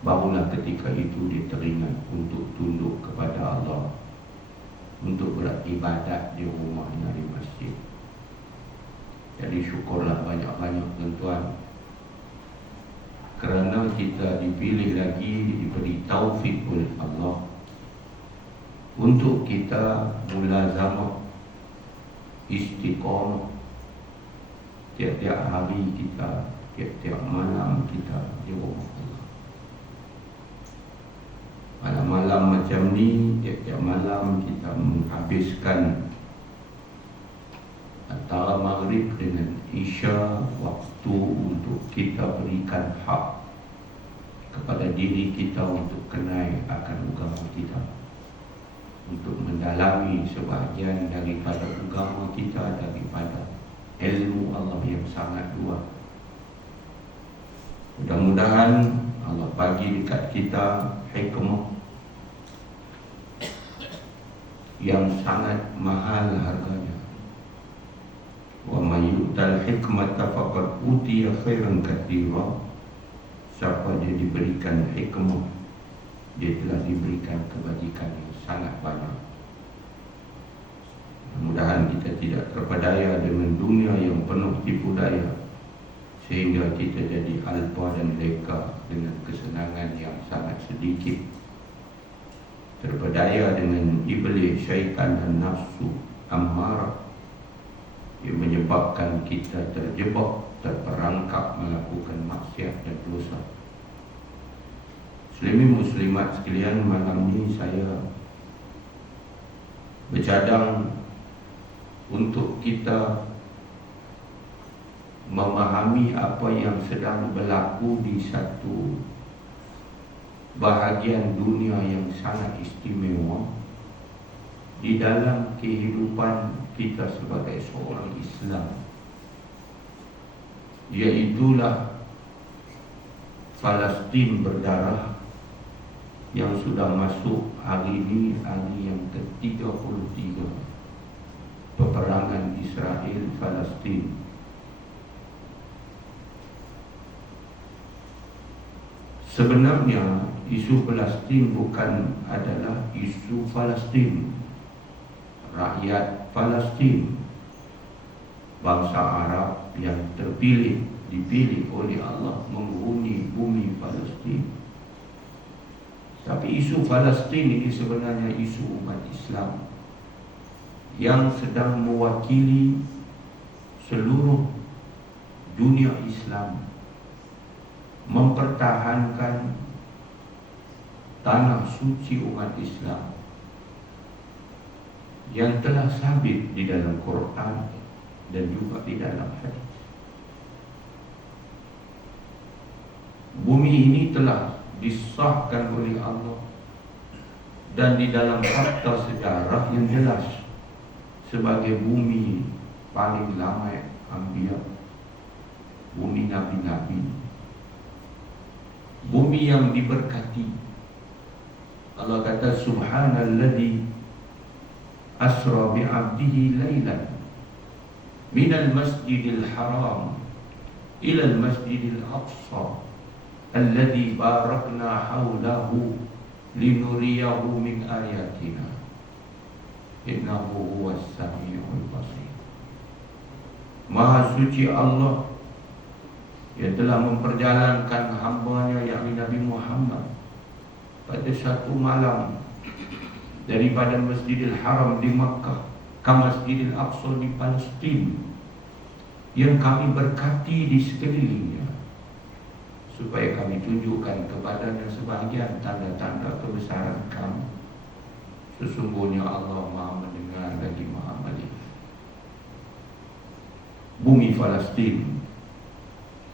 barulah ketika itu dia teringat untuk tunduk kepada Allah, untuk beribadat di rumahnya di masjid. Jadi syukurlah banyak-banyak tuan-tuan, kerana kita dipilih lagi, diberi taufik oleh Allah untuk kita mulazamah istiqamah tiap-tiap hari kita, tiap-tiap malam kita di rumah Allah. Malam-malam macam ni, tiap-tiap malam kita menghabiskan antara maghrib dengan isya, waktu untuk kita berikan hak kepada diri kita untuk kenal akan agama kita, untuk mendalami sebahagian daripada agama kita, daripada ilmu Allah yang sangat luas. Mudah-mudahan Allah bagi dekat kita hikmah yang sangat mahal harganya. Wa may yu'tal hikmata faqad utiya khairan katsira. Siapa dia diberikan hikmah, dia telah diberikan kebajikan yang sangat banyak. Mudah-mudahan kita tidak terpedaya dengan dunia yang penuh tipu daya, sehingga kita jadi alpa dan leka dengan kesenangan yang sangat sedikit, terpedaya dengan iblis, syaitan dan nafsu ammarah yang menyebabkan kita terjebak, terperangkap melakukan maksiat dan dosa. Muslimin muslimat sekalian, malam ini saya bercadang untuk kita memahami apa yang sedang berlaku di satu bahagian dunia yang sangat istimewa di dalam kehidupan kita sebagai seorang Islam, iaitulah Palestin berdarah yang sudah masuk hari ini hari yang ke-33 peperangan Israel Palestin. Sebenarnya isu Palestin bukan adalah isu Palestin, rakyat Palestin, bangsa Arab yang dipilih oleh Allah menghuni bumi Palestin. Tapi isu Palestin ini sebenarnya isu umat Islam yang sedang mewakili seluruh dunia Islam mempertahankan tanah suci umat Islam yang telah sabit di dalam Quran dan juga di dalam hadis. Bumi ini telah disahkan oleh Allah dan di dalam fakta sejarah yang jelas sebagai bumi paling lama Anbiya, bumi Nabi-Nabi, bumi yang diberkati. Allah kata subhanalladzi asra bi'abdihi laylan minal masjidil haram ilal masjidil aqsa alladzi barakna hawlahu linuriyahu min ayatina innahu huwas samiul basir. Maha suci Allah yang telah memperjalankan hamba-Nya yakni Nabi Muhammad pada satu malam daripada Masjidil Haram di Makkah ke Masjidil Aqsa di Palestin, yang kami berkati di sekelilingnya, supaya kami tunjukkan kepadanya sebahagian tanda-tanda kebesaran kami. Sesungguhnya Allah Maha mendengar lagi Maha melihat. Bumi Palestin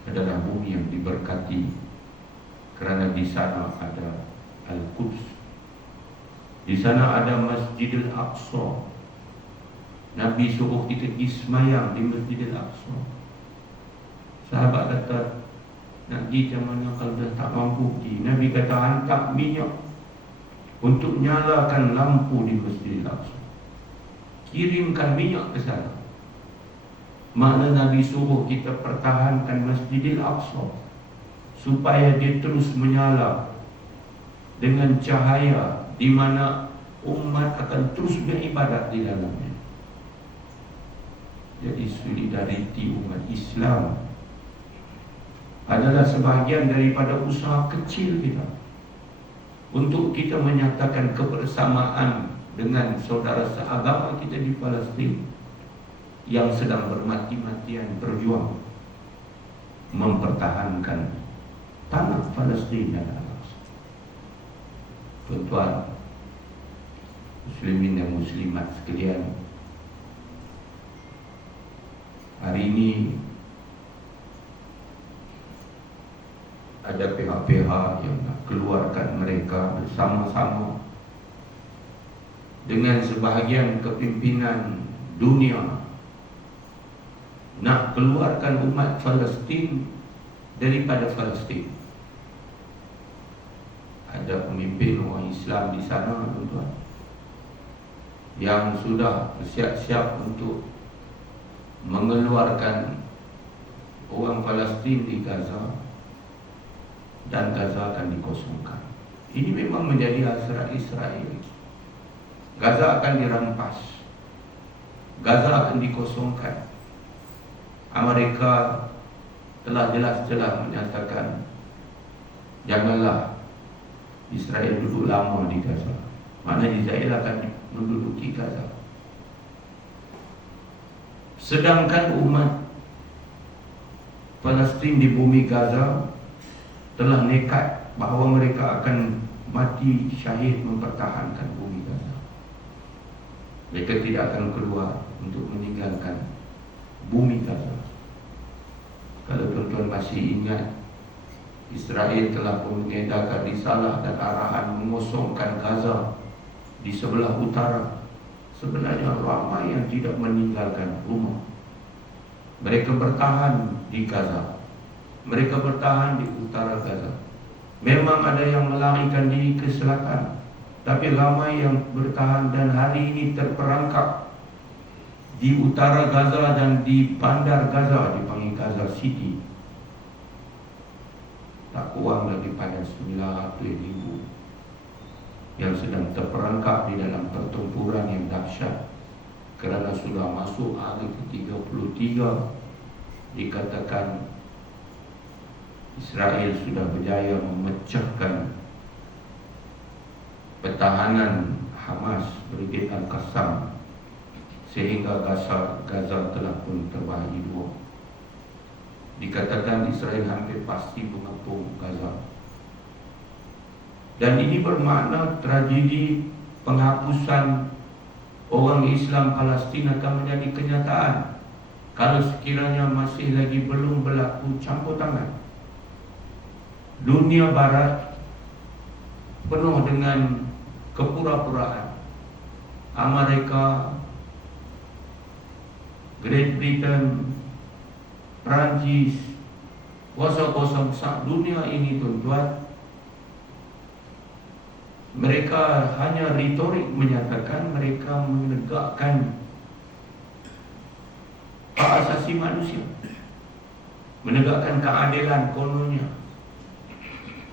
adalah bumi yang diberkati kerana di sana ada Al-Quds, di sana ada Masjidil Aqsa. Nabi suruh kita ismayang di Masjidil Aqsa. Sahabat kata, nak pergi macam mana kalau dah tak mampu pergi? Nabi kata, hantar minyak untuk nyalakan lampu di Masjidil Aqsa, kirimkan minyak ke sana. Makna Nabi suruh kita pertahankan Masjidil Aqsa supaya dia terus menyala dengan cahaya di mana umat akan terus beribadat di dalamnya. Jadi solidariti umat Islam adalah sebahagian daripada usaha kecil kita untuk kita menyatakan kebersamaan dengan saudara seagama kita di Palestin yang sedang bermati-matian berjuang mempertahankan tanah Palestin dan Al-Aqsa. Tuan-tuan, muslimin dan muslimat sekalian, hari ini ada pihak-pihak yang nak keluarkan mereka bersama-sama dengan sebahagian kepimpinan dunia, nak keluarkan umat Palestin daripada Palestin. Ada pemimpin orang Islam di sana, tuan-tuan, yang sudah bersiap-siap untuk mengeluarkan orang Palestin di Gaza, dan Gaza akan dikosongkan. Ini memang menjadi hasrat Israel. Gaza akan dirampas, Gaza akan dikosongkan. Amerika telah jelas-jelas menyatakan janganlah Israel duduk lama di Gaza, maknanya Israel akan menduduki Gaza. Sedangkan umat Palestin di bumi Gaza telah nekat bahawa mereka akan mati syahid mempertahankan bumi Gaza. Mereka tidak akan keluar untuk meninggalkan bumi Gaza. Kalau tuan-tuan masih ingat, Israel telah mengedarkan risalah dan arahan mengosongkan Gaza di sebelah utara. Sebenarnya ramai yang tidak meninggalkan rumah. Mereka bertahan di Gaza, mereka bertahan di utara Gaza. Memang ada yang melarikan diri ke selatan, tapi ramai yang bertahan dan hari ini terperangkap di utara Gaza dan di bandar Gaza, dipanggil Gaza City. Tak kurang daripada 900,000 yang sedang terperangkap di dalam pertempuran yang dahsyat. Kerana sudah masuk hari ke-33, dikatakan Israel sudah berjaya memecahkan pertahanan Hamas, Brigade Al-Qassam, sehingga Gaza telah pun terbahagi dua. Dikatakan Israel hampir pasti mengepung Gaza. Dan ini bermakna tragedi penghapusan orang Islam Palestin akan menjadi kenyataan kalau sekiranya masih lagi belum berlaku campur tangan. Dunia Barat penuh dengan kepura-puraan. Amerika, Great Britain, Perancis, kuasa-kuasa besar dunia ini, tuan-tuan, mereka hanya retorik menyatakan mereka menegakkan hak asasi manusia, menegakkan keadilan kononnya.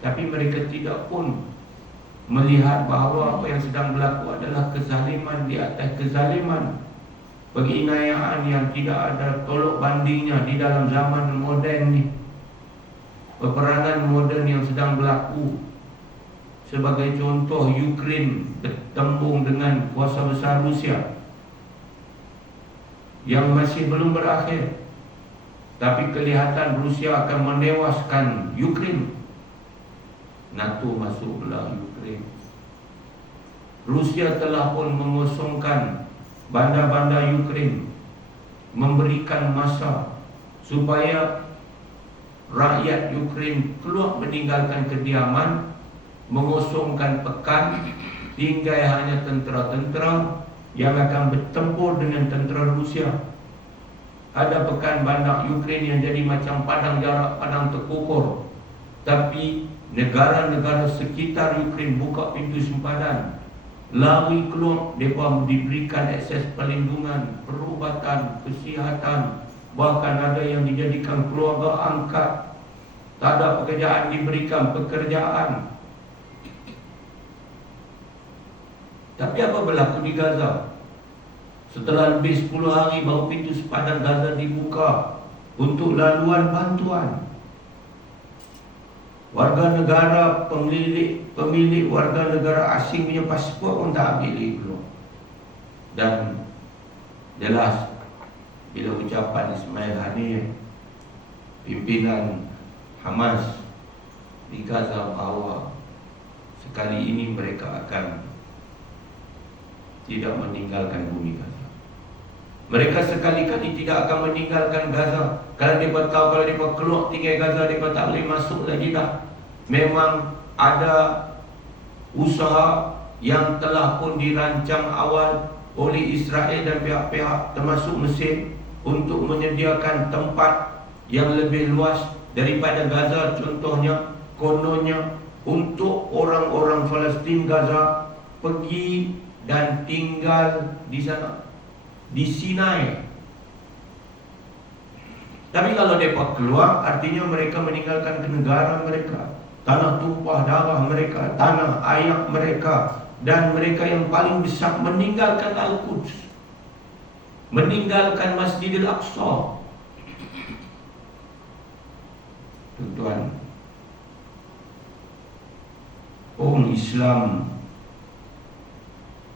Tapi mereka tidak pun melihat bahawa apa yang sedang berlaku adalah kezaliman di atas kezaliman, penganiayaan yang tidak ada tolok bandingnya di dalam zaman moden ni. Peperangan moden yang sedang berlaku, sebagai contoh Ukraine bertembung dengan kuasa besar Rusia yang masih belum berakhir, tapi kelihatan Rusia akan menewaskan Ukraine. NATO masuk belah Ukraine. Rusia telah pun mengosongkan bandar-bandar Ukraine, memberikan masa supaya rakyat Ukraine keluar meninggalkan kediaman, mengosongkan pekan, tinggal hanya tentera-tentera yang akan bertempur dengan tentera Rusia. Ada pekan bandar Ukraine yang jadi macam padang jarak, padang terkukur, tapi negara-negara sekitar Ukraine buka pintu sempadan, lari keluar. Mereka diberikan akses perlindungan, perubatan, kesihatan, bahkan ada yang dijadikan keluarga angkat. Tak ada pekerjaan, diberikan pekerjaan. Tapi apa berlaku di Gaza? Setelah lebih 10 hari baru pintu sepadan Gaza dibuka untuk laluan bantuan. Warga negara, pemilik warga negara asing punya pasport pun tak ambil dulu. Dan jelas bila ucapan Ismail Haniyeh, pimpinan Hamas di Gaza, bahawa sekali ini mereka akan tidak meninggalkan bumi Gaza. Mereka sekali-kali tidak akan meninggalkan Gaza. Kalau mereka tahu kalau mereka keluar tinggal Gaza, mereka tak boleh masuk lagi dah. Memang ada usaha yang telah pun dirancang awal oleh Israel dan pihak-pihak termasuk Mesir untuk menyediakan tempat yang lebih luas daripada Gaza. Contohnya, kononnya untuk orang-orang Palestin Gaza pergi dan tinggal di sana, di Sinai. Tapi kalau mereka keluar, artinya mereka meninggalkan negara mereka, tanah tumpah darah mereka, tanah air mereka, dan mereka yang paling besar meninggalkan Al-Quds, meninggalkan Masjidil Aqsa. Tuan-tuan, orang Islam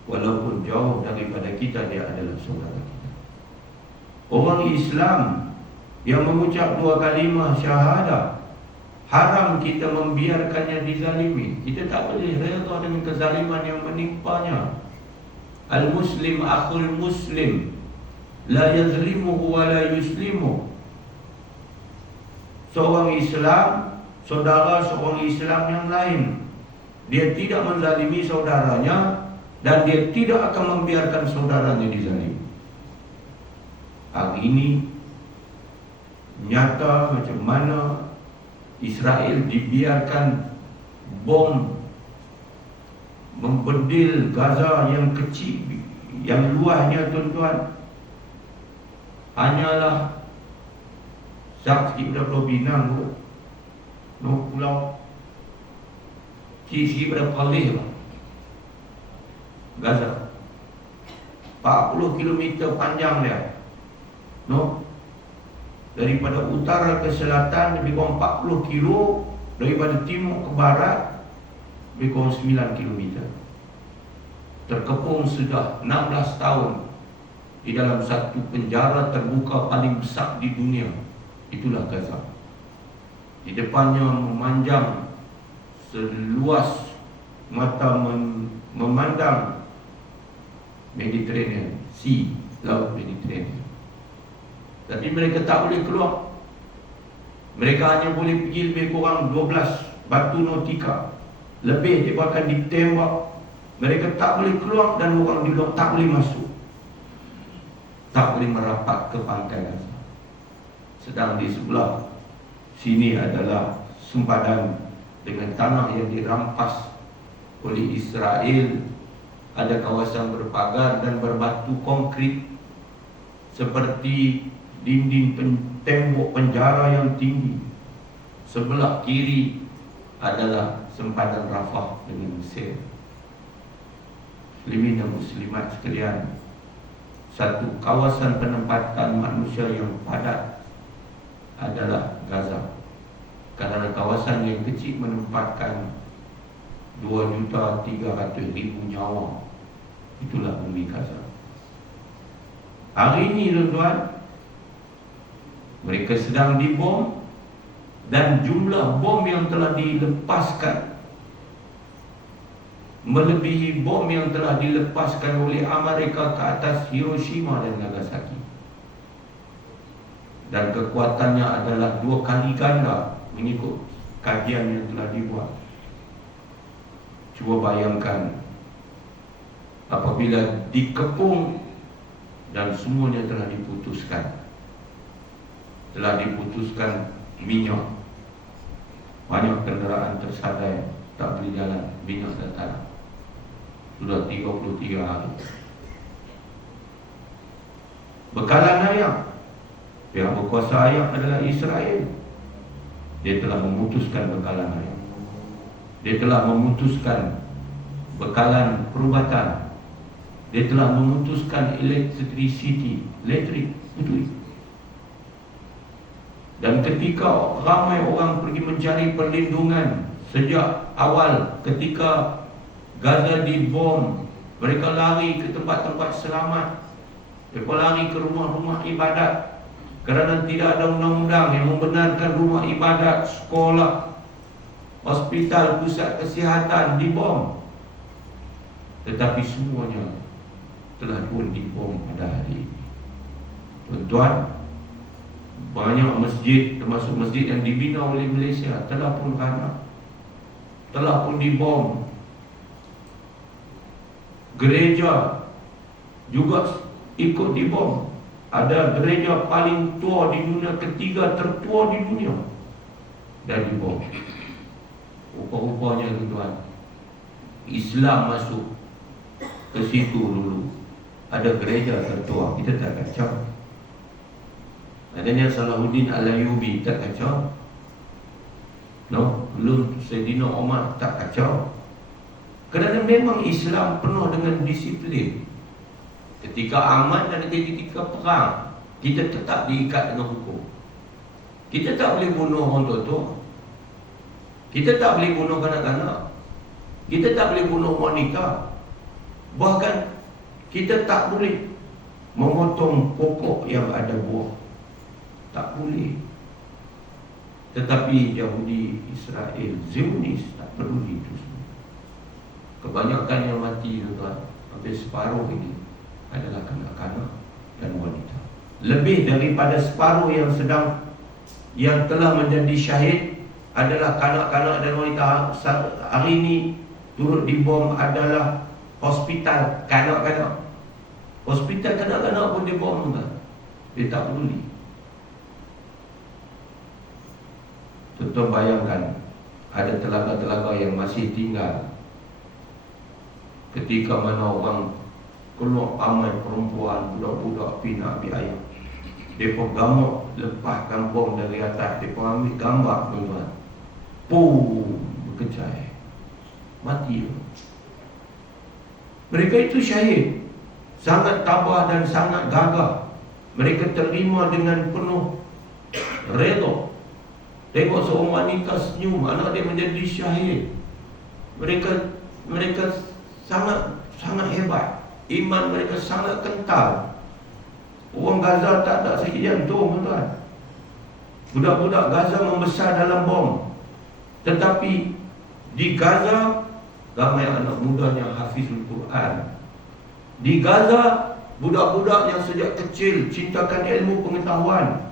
walaupun jauh daripada kita, dia adalah saudara kita. Orang Islam yang mengucap 2 kalimah syahadah, haram kita membiarkannya dizalimi. Kita tak boleh reda dengan kezaliman yang menimpanya. Al-Muslim akhul Muslim, la yazlimuhu wa la yuslimuh. Seorang Islam, saudara seorang Islam yang lain, dia tidak menzalimi saudaranya, dan dia tidak akan membiarkan saudaranya dizalimi. Hari ini nyata macam mana Israel dibiarkan bom membedil Gaza yang kecil, yang luasnya tuan-tuan hanyalah sikit pada Pulau Pinang tu, pulau sikit pada Palih Gaza, 40 km panjang dia, daripada utara ke selatan lebih kurang 40 kilo, daripada timur ke barat lebih kurang 9 km. Terkepung sudah 16 tahun di dalam satu penjara terbuka paling besar di dunia. Itulah Gaza. Di depannya memanjang seluas mata memandang Mediterranean Sea, Laut Mediterranean. Tapi mereka tak boleh keluar. Mereka hanya boleh pergi lebih kurang 12 batu nautika. Lebih dia akan ditembak. Mereka tak boleh keluar dan orang di luar tak boleh masuk, tak boleh merapat ke pantai Gaza. Sedang di sebelah sini adalah sempadan dengan tanah yang dirampas oleh Israel. Ada kawasan berpagar dan berbatu konkrit seperti dinding tembok penjara yang tinggi. Sebelah kiri adalah sempadan Rafah dengan Mesir. Muslimin dan muslimat sekalian, satu kawasan penempatan manusia yang padat adalah Gaza. Kerana kawasan yang kecil menempatkan 2.300.000 nyawa. Itulah bumi Gaza. Hari ini tuan-tuan, mereka sedang dibom, dan jumlah bom yang telah dilepaskan melebihi bom yang telah dilepaskan oleh Amerika ke atas Hiroshima dan Nagasaki. Dan kekuatannya adalah 2 kali ganda mengikut kajian yang telah dibuat. Cuba bayangkan apabila dikepung dan semuanya telah diputuskan. Telah diputuskan minyak. Banyak kenderaan tersadai, tak boleh jalan, minyak datang. Sudah 33 hari. Bekalan ayam, yang berkuasa ayam adalah Israel. Dia telah memutuskan bekalan ayam. Dia telah memutuskan bekalan perubatan. Dia telah memutuskan elektrik putus. Dan ketika ramai orang pergi mencari perlindungan sejak awal ketika Gaza dibom, mereka lari ke tempat-tempat selamat. Mereka lari ke rumah-rumah ibadat kerana tidak ada undang-undang yang membenarkan rumah ibadat, sekolah, hospital, pusat kesihatan dibom. Tetapi semuanya telah pun dibom pada hari ini. Tuan-tuan, banyak masjid, termasuk masjid yang dibina oleh Malaysia, telah pun hanap, telah pun dibom. Gereja juga ikut dibom. Ada gereja paling tua di dunia, ketiga tertua di dunia, dan dibom. Rupa-rupanya tuan-tuan, Islam masuk ke situ dulu. Ada gereja tertua, kita tak kacau. Adanya Salahuddin Al-Ayyubi, tak kacau. No, belum Sayyidina Omar, tak kacau. Kerana memang Islam penuh dengan disiplin. Ketika aman dan ketika perang, kita tetap diikat dengan hukum. Kita tak boleh bunuh orang tua-tua. Kita tak boleh bunuh kanak-kanak. Kita tak boleh bunuh wanita. Bahkan kita tak boleh memotong pokok yang ada buah. Tak boleh. Tetapi Yahudi, Israel, Zionis tak peduli itu semua. Kebanyakan yang mati tuan, hampir separuh ini adalah kanak-kanak dan wanita. Lebih daripada separuh yang telah menjadi syahid adalah kanak-kanak dan wanita. Hari ini turut dibom adalah hospital kanak-kanak. Hospital kanak-kanak pun dibom tuan. Dia tak peduli. Tuan-tuan bayangkan, ada telaga-telaga yang masih tinggal ketika mana orang keluar ramai perempuan, budak-budak pinak ambil air. Mereka gamuk lepaskan bom dari atas. Mereka ambil gambar tuan-tuan. Boom, berkecai, mati. Mereka itu syahid, sangat tabah dan sangat gagah. Mereka terima dengan penuh redha. Tengok seorang wanita senyum, anak dia menjadi syahid. Mereka sangat hebat. Iman mereka sangat kental. Orang Gaza tak ada sakit jantung tuan. Budak-budak Gaza membesar dalam bom. Tetapi di Gaza ramai anak mudanya hafizul Quran. Di Gaza budak-budak yang sejak kecil cintakan ilmu pengetahuan.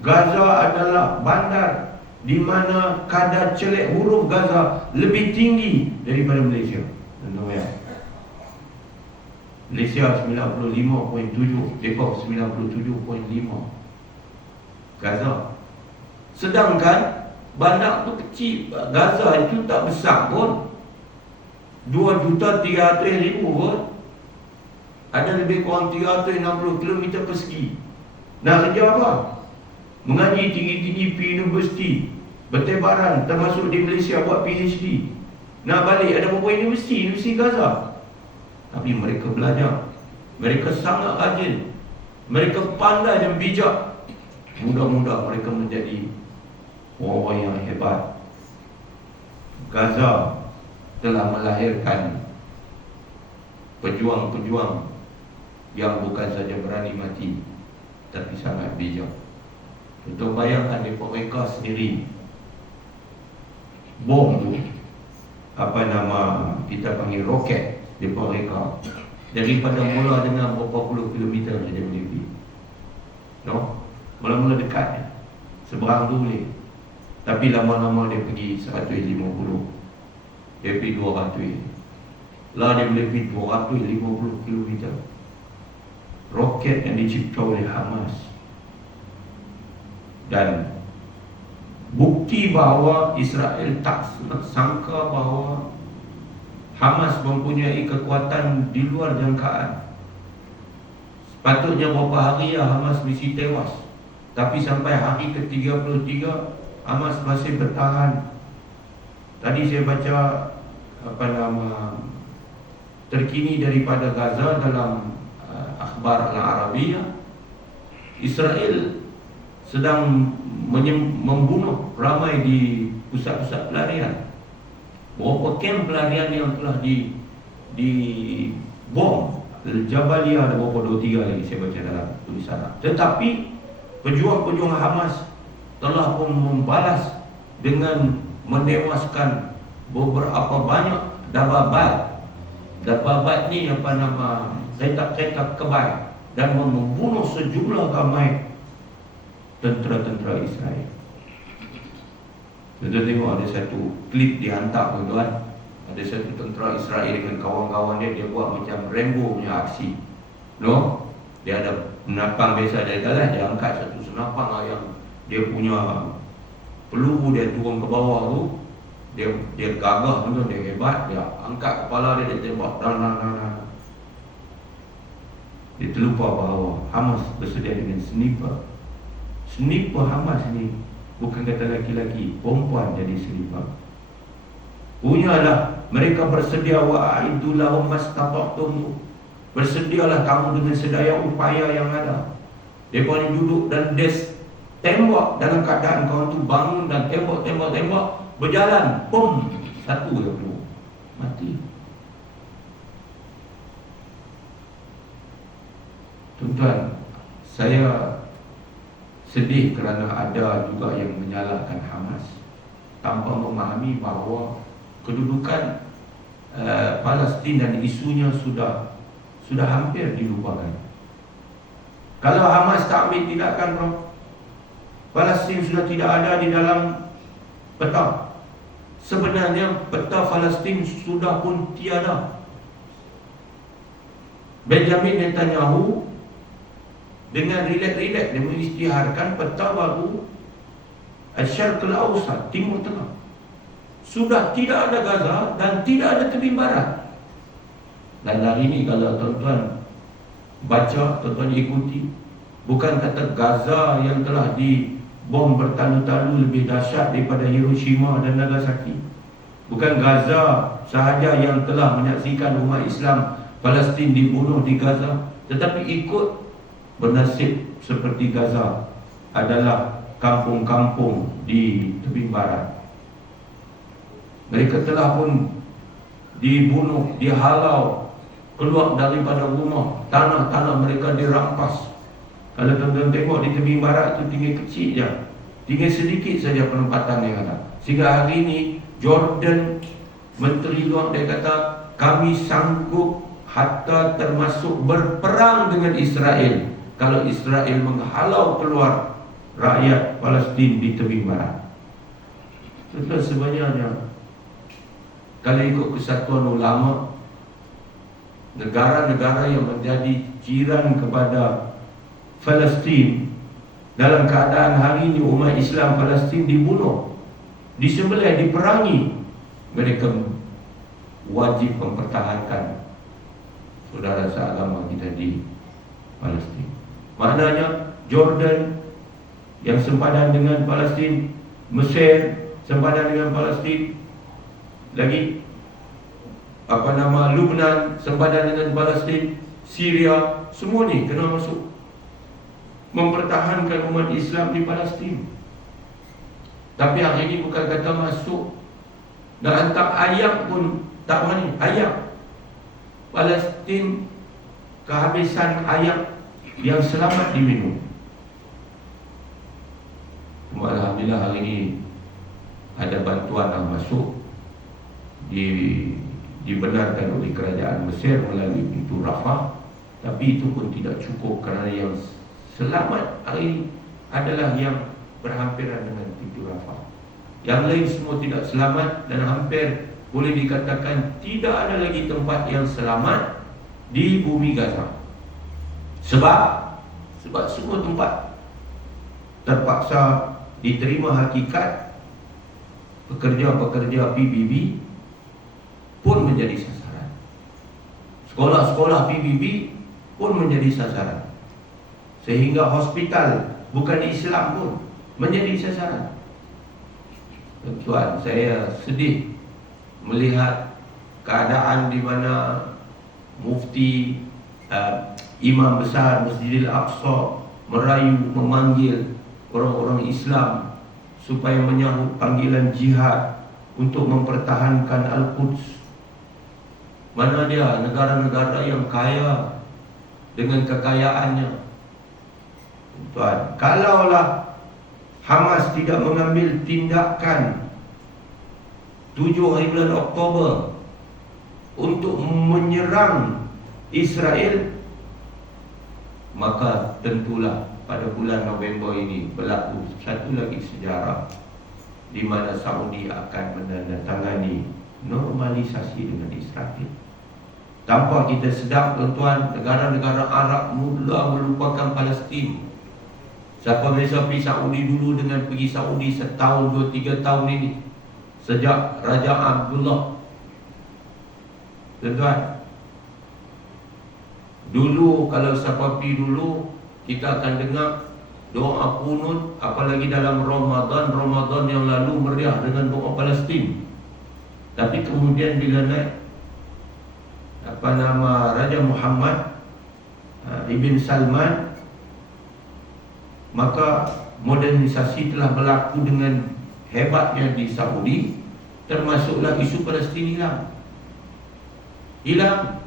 Gaza adalah bandar di mana kadar celek huruf Gaza lebih tinggi daripada Malaysia. Malaysia 95.7, Depok 97.5. Gaza. Sedangkan bandar tu kecil. Gaza itu tak besar pun, 2.300.000 pun. Ada lebih kurang 360 km persegi. Nak kerja apa? Mengaji tinggi-tinggi pergi universiti, bertebaran termasuk di Malaysia buat PhD. Nak balik ada beberapa universiti Gaza. Tapi mereka belajar. Mereka sangat rajin. Mereka pandai dan bijak. Mudah-mudah mereka menjadi orang-orang yang hebat. Gaza telah melahirkan pejuang-pejuang yang bukan saja berani mati, tapi sangat bijak. Untuk bayangkan mereka sendiri, bom tu, kita panggil roket, mereka daripada mula dengan berapa puluh kilometer saja boleh pergi. No? Mula-mula dekat, seberang tu boleh. Tapi lama-lama dia pergi 150, dia pergi 200. Lah dia boleh pergi 250 kilometer. Roket yang dicipta oleh Hamas. Dan bukti bahawa Israel tak sangka bahawa Hamas mempunyai kekuatan di luar jangkaan. Sepatutnya beberapa hari Hamas mesti tewas. Tapi sampai hari ke-33 Hamas masih bertahan. Tadi saya baca terkini daripada Gaza dalam akhbar Al-Arabiyah, Israel sedang membunuh ramai di pusat-pusat pelarian. Berapa kem pelarian yang telah di bom. Jabalia ada berapa 2-3 lagi saya baca dalam tulisan. Tetapi pejuang-pejuang Hamas telah pun membalas dengan menewaskan beberapa banyak dababat. Dababat ni apa nama, ketak-ketak kebal, dan membunuh sejumlah ramai tentera-tentera Israel. Tuan-tuan tengok ada satu klip dihantar tuan-tuan. Ada satu tentera Israel dengan kawan-kawan dia buat macam Rambo punya aksi. No? Dia ada senapang biasa dia dalam, dia angkat satu senapang yang dia punya peluru dia turun ke bawah tu. Dia gagah tuan-tuan, dia hebat, dia angkat kepala dia tembak. Dia terlupa bahawa Hamas bersedia dengan sniper. Sniper Hamas ni bukan kata laki-laki, perempuan jadi sniper. Punyalah mereka bersedia, wa'aidu lahum mastata'tum. Bersedialah kamu dengan sedaya upaya yang ada. Mereka ni duduk dan tembak dalam keadaan kawan tu bangun dan tembak, berjalan, pum, satu yang keluar, mati. Tuan-tuan, saya sedih kerana ada juga yang menyalahkan Hamas tanpa memahami bahawa kedudukan Palestin dan isunya sudah hampir dilupakan. Kalau Hamas tak ambil tindakan, Palestin sudah tidak ada di dalam peta. Sebenarnya peta Palestin sudah pun tiada. Benjamin Netanyahu dengan rilek-rilek dia mengisytiharkan peta baru Al-Syarq Al-Awsat, Timur Tengah. Sudah tidak ada Gaza dan tidak ada tepi barat. Dan hari ini kalau tuan-tuan baca, tuan-tuan ikuti, bukan kata Gaza yang telah dibom bertalu-talu lebih dahsyat daripada Hiroshima dan Nagasaki. Bukan Gaza sahaja yang telah menyaksikan umat Islam Palestin dibunuh di Gaza, tetapi ikut bernasib seperti Gaza adalah kampung-kampung di tepi barat. Mereka telah pun dibunuh, dihalau, keluar daripada rumah, tanah-tanah mereka dirampas. Kalau tuan-tuan tengok di tepi barat itu tinggal kecil je, tinggal sedikit saja penempatan yang ada. Sehingga hari ini Jordan, Menteri Luar dia kata, kami sanggup hatta termasuk berperang dengan Israel kalau Israel menghalau keluar rakyat Palestin di tepi barat. Tuan-tuan, sebenarnya kalau ikut kesatuan ulama, negara-negara yang menjadi jiran kepada Palestin dalam keadaan hari ini umat Islam Palestin dibunuh, disembelih, diperangi, mereka wajib mempertahankan saudara seagama kita di Palestin. Maknanya Jordan yang sempadan dengan Palestin, Mesir sempadan dengan Palestin, lagi Lubnan sempadan dengan Palestin, Syria, semua ni kena masuk mempertahankan umat Islam di Palestin. Tapi hari ini bukan kata masuk, dan hantar ayat pun tak berani. Ayat Palestin kehabisan ayat yang selamat diminum. Alhamdulillah hari ini ada bantuan yang masuk, dibenarkan oleh kerajaan Mesir melalui pintu Rafah. Tapi itu pun tidak cukup, kerana yang selamat hari ini adalah yang berhampiran dengan pintu Rafah. Yang lain semua tidak selamat, dan hampir boleh dikatakan tidak ada lagi tempat yang selamat di bumi Gaza. Sebab semua tempat terpaksa diterima hakikat pekerja-pekerja PBB pun menjadi sasaran. Sekolah-sekolah PBB pun menjadi sasaran. Sehingga hospital bukan Islam pun menjadi sasaran. Tuan, saya sedih melihat keadaan di mana Mufti Imam besar Masjidil Aqsa merayu, memanggil orang-orang Islam supaya menyambut panggilan jihad untuk mempertahankan Al-Quds. Mana dia negara-negara yang kaya dengan kekayaannya? Tuan, kalaulah Hamas tidak mengambil tindakan 7 hari bulan Oktober untuk menyerang Israel, maka tentulah pada bulan November ini berlaku satu lagi sejarah di mana Saudi akan menandatangani normalisasi dengan Israel. Tanpa kita sedar, tuan-tuan, negara-negara Arab mula melupakan Palestin. Siapa biasa pergi Saudi dulu dengan pergi Saudi setahun, 2-3 tahun ini, sejak Raja Abdullah. Tuan-tuan, dulu kalau siapa pergi dulu, kita akan dengar doa kunut, apalagi dalam Ramadan yang lalu meriah dengan doa Palestin. Tapi kemudian bila naik Raja Muhammad Ibn Salman, maka modernisasi telah berlaku dengan hebatnya di Saudi, termasuklah isu Palestin hilang.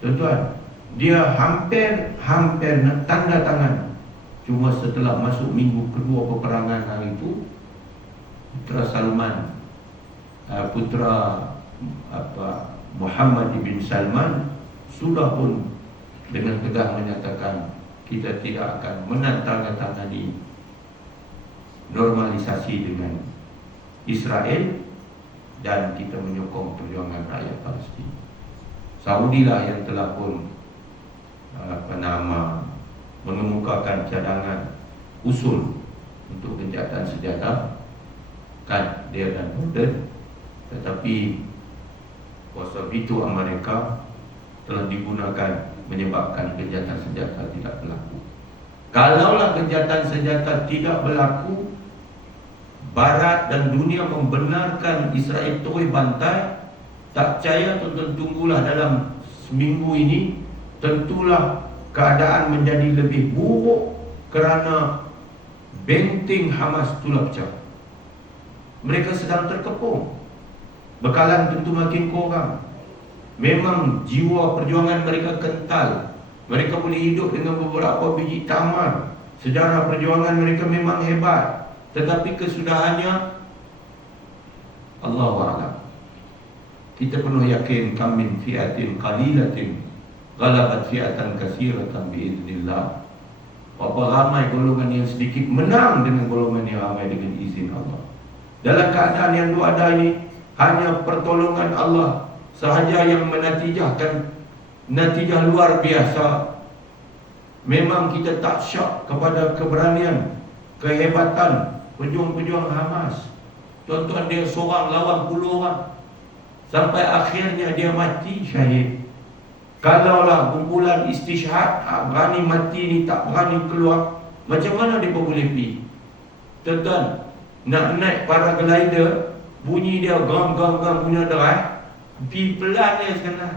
Tuan-tuan, dia hampir tanda tangan. Cuma setelah masuk minggu kedua peperangan hari itu, putra Salman, Muhammad ibn Salman sudah pun dengan tegas menyatakan kita tidak akan menandatangani normalisasi dengan Israel dan kita menyokong perjuangan rakyat Palestin. Saudi lah yang telah pun mengemukakan cadangan usul untuk gencatan senjata kan dia dan Jordan, tetapi kuasa veto Amerika telah digunakan menyebabkan gencatan senjata tidak berlaku. Kalaulah gencatan senjata tidak berlaku, Barat dan dunia membenarkan Israel terus bantai, tak percaya, tuan-tuan, tunggulah dalam seminggu ini tentulah keadaan menjadi lebih buruk kerana benteng Hamas telah pecah. Mereka sedang terkepung, bekalan tentu makin kurang. Memang jiwa perjuangan mereka kental, mereka boleh hidup dengan beberapa biji tamar. Sejarah perjuangan mereka memang hebat, tetapi kesudahannya Allahu a'lam. Kita penuh yakin kam min fi'atin qalilatin ghalabat fi'atan katsiratan biiznillah. Berapa ramai golongan yang sedikit menang dengan golongan yang ramai dengan izin Allah. Dalam keadaan yang dua ada ini, hanya pertolongan Allah sahaja yang menatijahkan natijah luar biasa. Memang kita tak syak kepada keberanian, kehebatan pejuang-pejuang Hamas. Tuan-tuan, dia seorang lawan 10 orang, sampai akhirnya dia mati syahid. Kalaulah kumpulan istishhad berani mati ni, tak berani keluar, macam mana dia boleh pergi? Tuan-tuan, nak naik paraglider, bunyi dia gam punya derai, pergi pelan dia sekarang.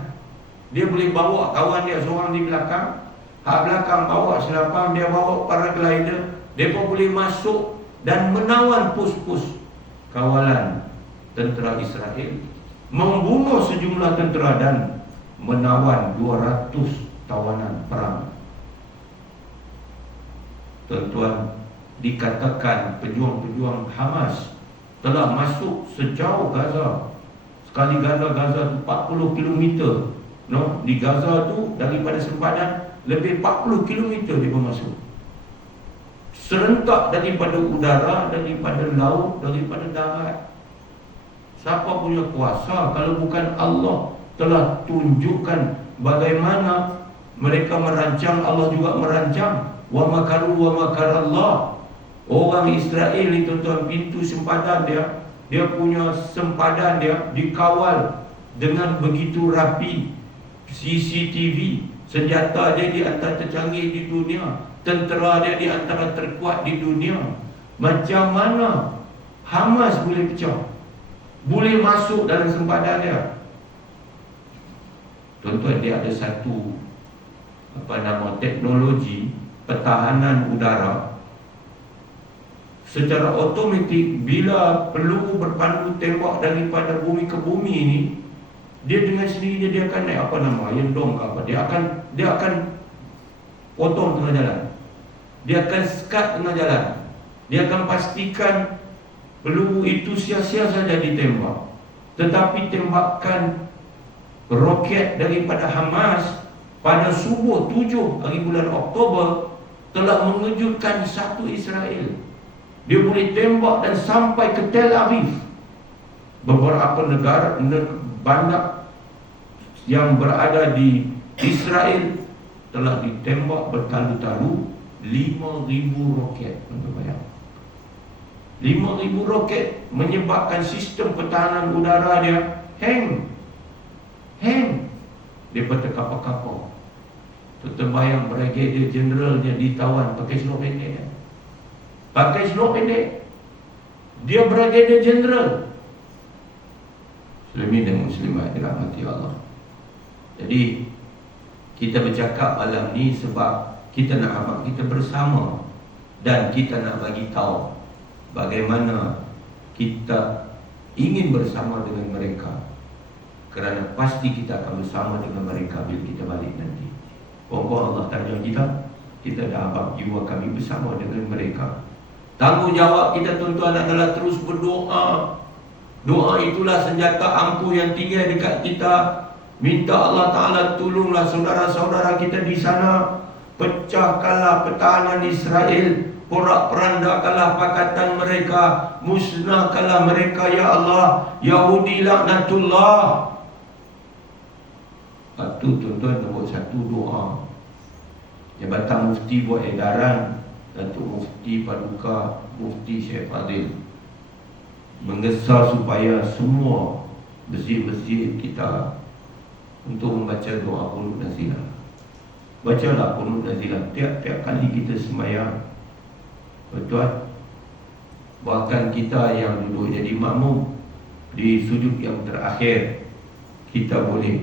Dia boleh bawa kawan dia seorang di belakang, hak belakang bawa senapang, dia bawa paraglider. Mereka boleh masuk dan menawan pos-pos kawalan tentera Israel, membunuh sejumlah tentera dan menawan 200 tawanan perang. Tuan-tuan, dikatakan pejuang-pejuang Hamas telah masuk sejauh Gaza. Sekali Gaza tu 40 km. No, di Gaza tu daripada sempadan lebih 40 km dia masuk. Serentak daripada udara, daripada laut, daripada darat. Siapa punya kuasa kalau bukan Allah telah tunjukkan bagaimana mereka merancang, Allah juga merancang. Wa makaru wa makarallah. Orang Israel ni, tuan-tuan, pintu sempadan dia punya sempadan dia dikawal dengan begitu rapi. CCTV, senjata dia di antara tercanggih di dunia, tentera dia di antara terkuat di dunia. Macam mana Hamas boleh pecah, boleh masuk dalam sempadan dia? Tuan-tuan, dia ada satu teknologi pertahanan udara. Secara automatik, bila peluru berpandu tembak daripada bumi ke bumi ini, dia dengan sendirinya dia akan naik yendong ke apa. Dia akan potong tengah jalan. Dia akan sekat tengah jalan. Dia akan pastikan peluru itu sia-sia saja ditembak. Tetapi tembakan roket daripada Hamas pada subuh 7 hari bulan Oktober telah mengejutkan satu Israel. Dia boleh tembak dan sampai ke Tel Aviv. Beberapa bandar yang berada di Israel telah ditembak bertalu-talu 5,000 roket. Untuk bayang 5,000 roket menyebabkan sistem pertahanan udara dia hang daripada kapal-kapal. Terbayang Brigadier General dia ditawan pakai seluar pendek. Dia Brigadier General. Muslimin dan muslimat dirahmati Allah. Jadi kita bercakap malam ni sebab kita nak abang kita bersama, dan kita nak bagi tahu bagaimana kita ingin bersama dengan mereka, kerana pasti kita akan bersama dengan mereka bila kita balik nanti. Pokok Allah tanya kita dah abang jiwa kami bersama dengan mereka. Tanggungjawab kita tuan-tuan adalah terus berdoa. Doa itulah senjata ampuh yang tinggal dekat kita. Minta Allah Ta'ala tolonglah saudara-saudara kita di sana. Pecahkanlah pertahanan Israel, porak-perandakanlah pakatan mereka, musnahkanlah mereka ya Allah. Yahudi laknatullah. Itu tuan-tuan nombor satu doa. Jabatan Mufti buat edaran, Datuk Mufti Paduka, Mufti Syekh Fadil menggesa supaya semua masjid-masjid kita untuk membaca doa qunut nazilah. Bacalah qunut nazilah tiap-tiap kali kita sembahyang. Betul? Bahkan kita yang duduk jadi makmum di sujud yang terakhir, kita boleh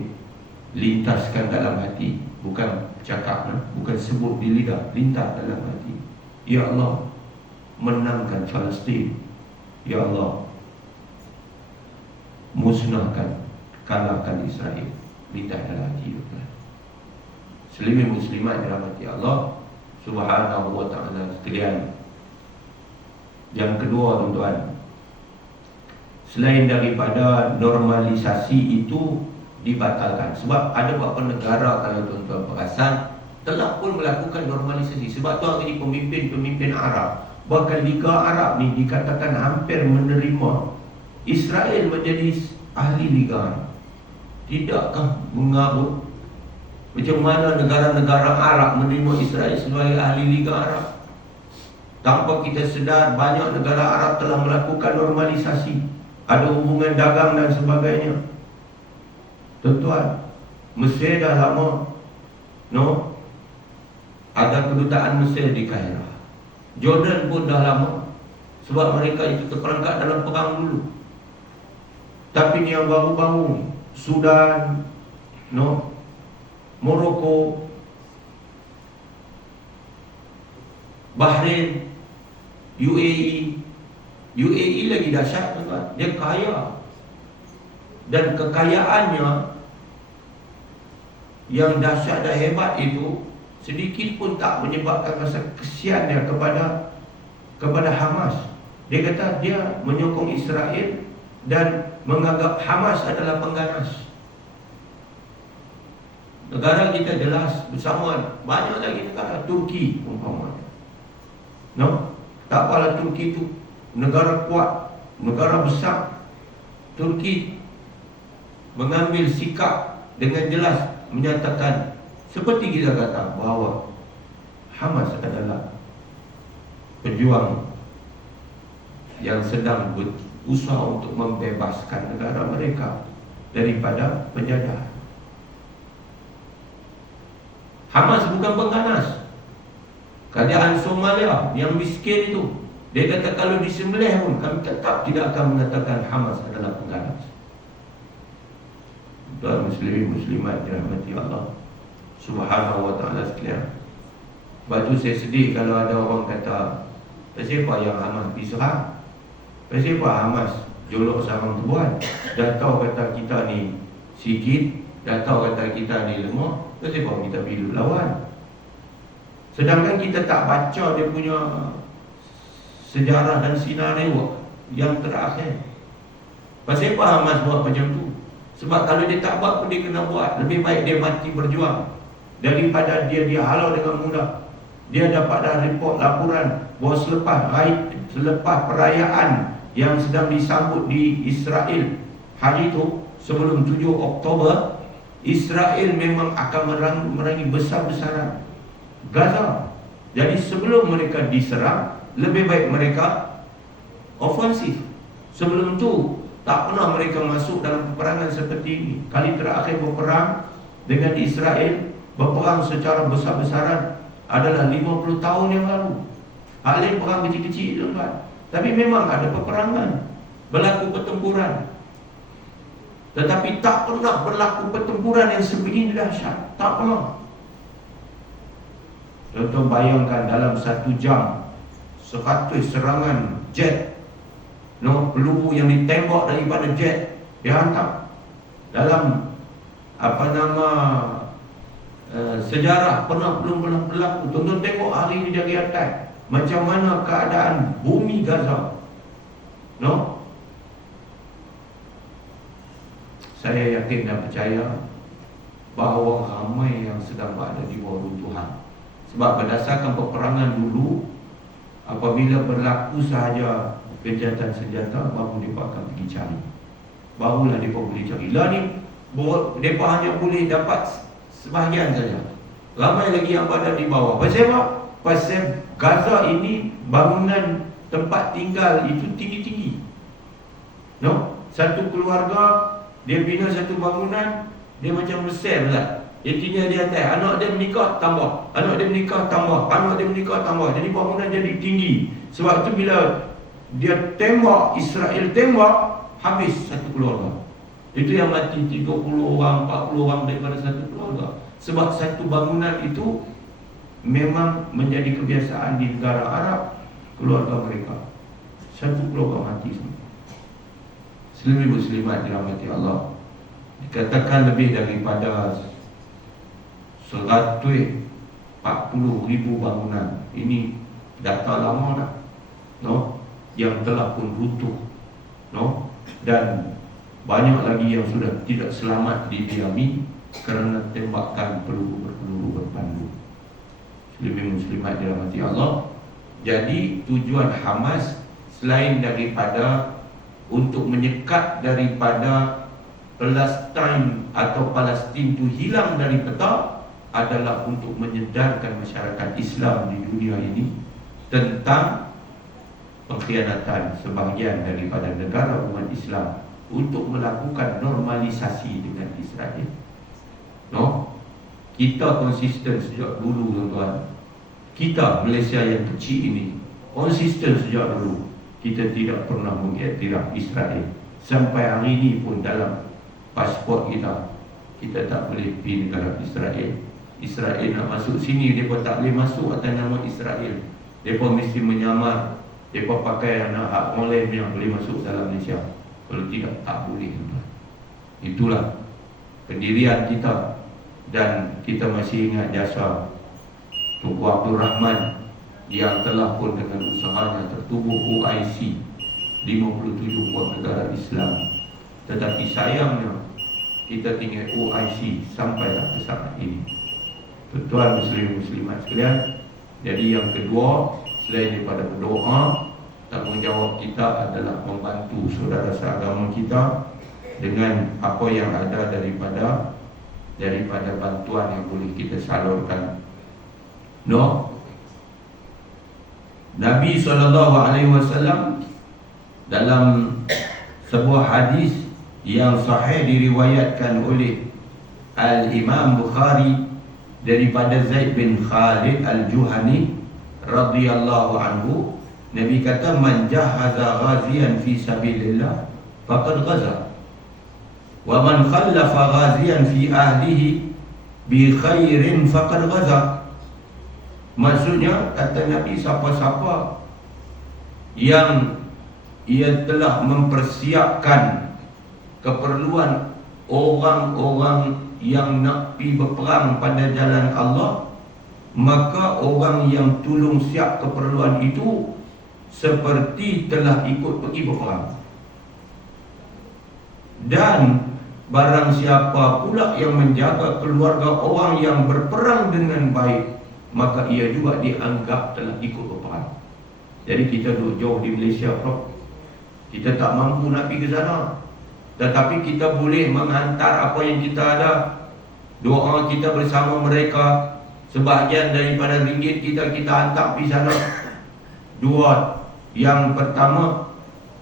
lintaskan dalam hati, bukan cakap, bukan sebut di lidah, lintas dalam hati. Ya Allah, menangkan Palestin. Ya Allah, musnahkan, kalahkan Israel. Lintas dalam hati. Muslimin muslimat dirahmati Allah Subhanahu wa ta'ala sekalian. Yang kedua tuan-tuan, selain daripada normalisasi itu dibatalkan, sebab ada beberapa negara, kalau tuan-tuan perasan, telah pun melakukan normalisasi. Sebab tu hari pemimpin-pemimpin Arab, bahkan Liga Arab ni dikatakan hampir menerima Israel menjadi ahli Liga Arab. Tidakkah mengarut macam mana negara-negara Arab menerima Israel sebagai ahli Liga Arab? Tanpa kita sedar, banyak negara Arab telah melakukan normalisasi, ada hubungan dagang dan sebagainya. Tuan-tuan, Mesir dah lama ada kedutaan Mesir di Kairah. Jordan pun dah lama, sebab mereka itu terperangkap dalam perang dulu. Tapi ni yang baru-baru, Sudan, Morocco, Bahrain, UAE lagi dahsyat tuan-tuan. Dia kaya, dan kekayaannya yang dahsyat dan hebat itu sedikit pun tak menyebabkan rasa kesiannya kepada Hamas. Dia kata dia menyokong Israel dan menganggap Hamas adalah pengganas. Negara kita jelas bersama banyak lagi negara. Turki umpamanya, tak apalah, Turki itu negara kuat, negara besar. Turki mengambil sikap dengan jelas, menyatakan seperti kita kata bahawa Hamas adalah pejuang yang sedang berusaha untuk membebaskan negara mereka daripada penjajah. Hamas bukan pengganas. Kerajaan Somalia yang miskin itu, dia kata kalau disembelih pun kami tetap tidak akan mengatakan Hamas adalah pengganas. Tuan muslimin muslimat dirahmati Allah Subhanahu wa ta'ala sekalian. Sebab tu saya sedih kalau ada orang kata, kenapa yang Hamas diserang? Kenapa Hamas jolok sarang tubuhan? Dah tahu kata kita ni sikit, dah tahu kata kita ni lemah, kenapa kita pergi lawan? Sedangkan kita tak baca dia punya sejarah dan senario yang terakhir. Pasal apa Hamas buat macam tu? Sebab kalau dia tak buat pun dia kena buat. Lebih baik dia mati berjuang daripada dia dihalau dengan mudah. Dia dapat dah report laporan bahawa selepas perayaan yang sedang disambut di Israel hari itu, sebelum 7 Oktober, Israel memang akan merangi besar-besaran Gaza. Jadi sebelum mereka diserang, lebih baik mereka ofensif. Sebelum tu tak pernah mereka masuk dalam peperangan seperti ini. Kali terakhir berperang dengan Israel, berperang secara besar-besaran adalah 50 tahun yang lalu. Hal lain perang kecil-kecil tuan. Tapi memang ada peperangan, berlaku pertempuran. Tetapi tak pernah berlaku pertempuran yang sebegini dahsyat. Tak pernah. Contoh bayangkan dalam 1 jam 100 serangan jet, peluru yang ditembak daripada jet dihantam. Dalam sejarah belum pernah berlaku. Tonton tengok hari ini dari atas macam mana keadaan bumi Gaza. Saya yakin dan percaya bahawa ramai yang sedang berada di bawah runtuhan. Sebab berdasarkan peperangan dulu, apabila berlaku sahaja kejahatan senjata, baru mereka akan pergi cari. Barulah mereka boleh cari. Lah ni mereka hanya boleh dapat sebahagian saja. Ramai lagi yang berada di bawah. Pasal apa? Pasal Gaza ini bangunan tempat tinggal itu tinggi-tinggi. Satu keluarga dia bina satu bangunan, dia macam Mesir lah. Dia tinggal di atas, anak dia menikah tambah, anak dia menikah tambah, anak dia menikah tambah. Jadi bangunan jadi tinggi. Sebab itu bila dia tembak, Israel tembak, habis satu keluarga. Itu yang mati 30 orang, 40 orang daripada satu keluarga. Sebab satu bangunan itu memang menjadi kebiasaan di negara Arab, keluarga mereka. Satu keluarga mati semua. Muslimat dirahmati Allah. Dikatakan lebih daripada 140,000 bangunan. Ini data lama dah, yang telah pun runtuh, dan banyak lagi yang sudah tidak selamat didiami kerana tembakan peluru berpandu. Muslimat dirahmati Allah. Jadi tujuan Hamas selain daripada untuk menyekat daripada Palestin itu hilang dari peta, adalah untuk menyedarkan masyarakat Islam di dunia ini tentang pengkhianatan sebahagian daripada negara umat Islam untuk melakukan normalisasi dengan Israel. Kita konsisten sejak dulu tuan-tuan. Kita Malaysia yang kecil ini konsisten sejak dulu. Kita tidak pernah mengiktiraf Israel. Sampai hari ini pun dalam pasport kita tak boleh pergi negara Israel. Israel nak masuk sini, mereka tak boleh masuk atas nama Israel. Mereka mesti menyamar, mereka pakai anak hak online yang boleh masuk dalam Malaysia. Kalau tidak, tak boleh. Itulah pendirian kita. Dan kita masih ingat jasa Tunku Abdul Rahman yang telah pun dengan usahanya tertubuh OIC 57 buah negara Islam. Tetapi sayangnya kita tinggal OIC sampailah ke saat ini. Tuan muslimat sekalian, jadi yang kedua, selain daripada berdoa, tanggungjawab kita adalah membantu saudara seagama kita dengan apa yang ada daripada bantuan yang boleh kita salurkan. Nabi SAW dalam sebuah hadis yang sahih diriwayatkan oleh Al-Imam Bukhari daripada Zaid bin Khalid Al-Juhani radhiyallahu anhu, Nabi kata, man jahaza ghaziyan fi sabilillah faqad ghaza. Wa man khallafa ghaziyan fi ahlihi bi khairin faqad ghaza. Maksudnya kata Nabi, siapa-siapa yang ia telah mempersiapkan keperluan orang-orang yang nak pergi berperang pada jalan Allah, maka orang yang tolong siap keperluan itu seperti telah ikut pergi berperang. Dan barang siapa pula yang menjaga keluarga orang yang berperang dengan baik, maka ia juga dianggap telah ikut berperang. Jadi kita duduk jauh di Malaysia, bro. Kita tak mampu nak pergi ke sana, tetapi kita boleh menghantar apa yang kita ada. Doa kita bersama mereka, sebahagian daripada ringgit kita hantar pergi sana. Dua, yang pertama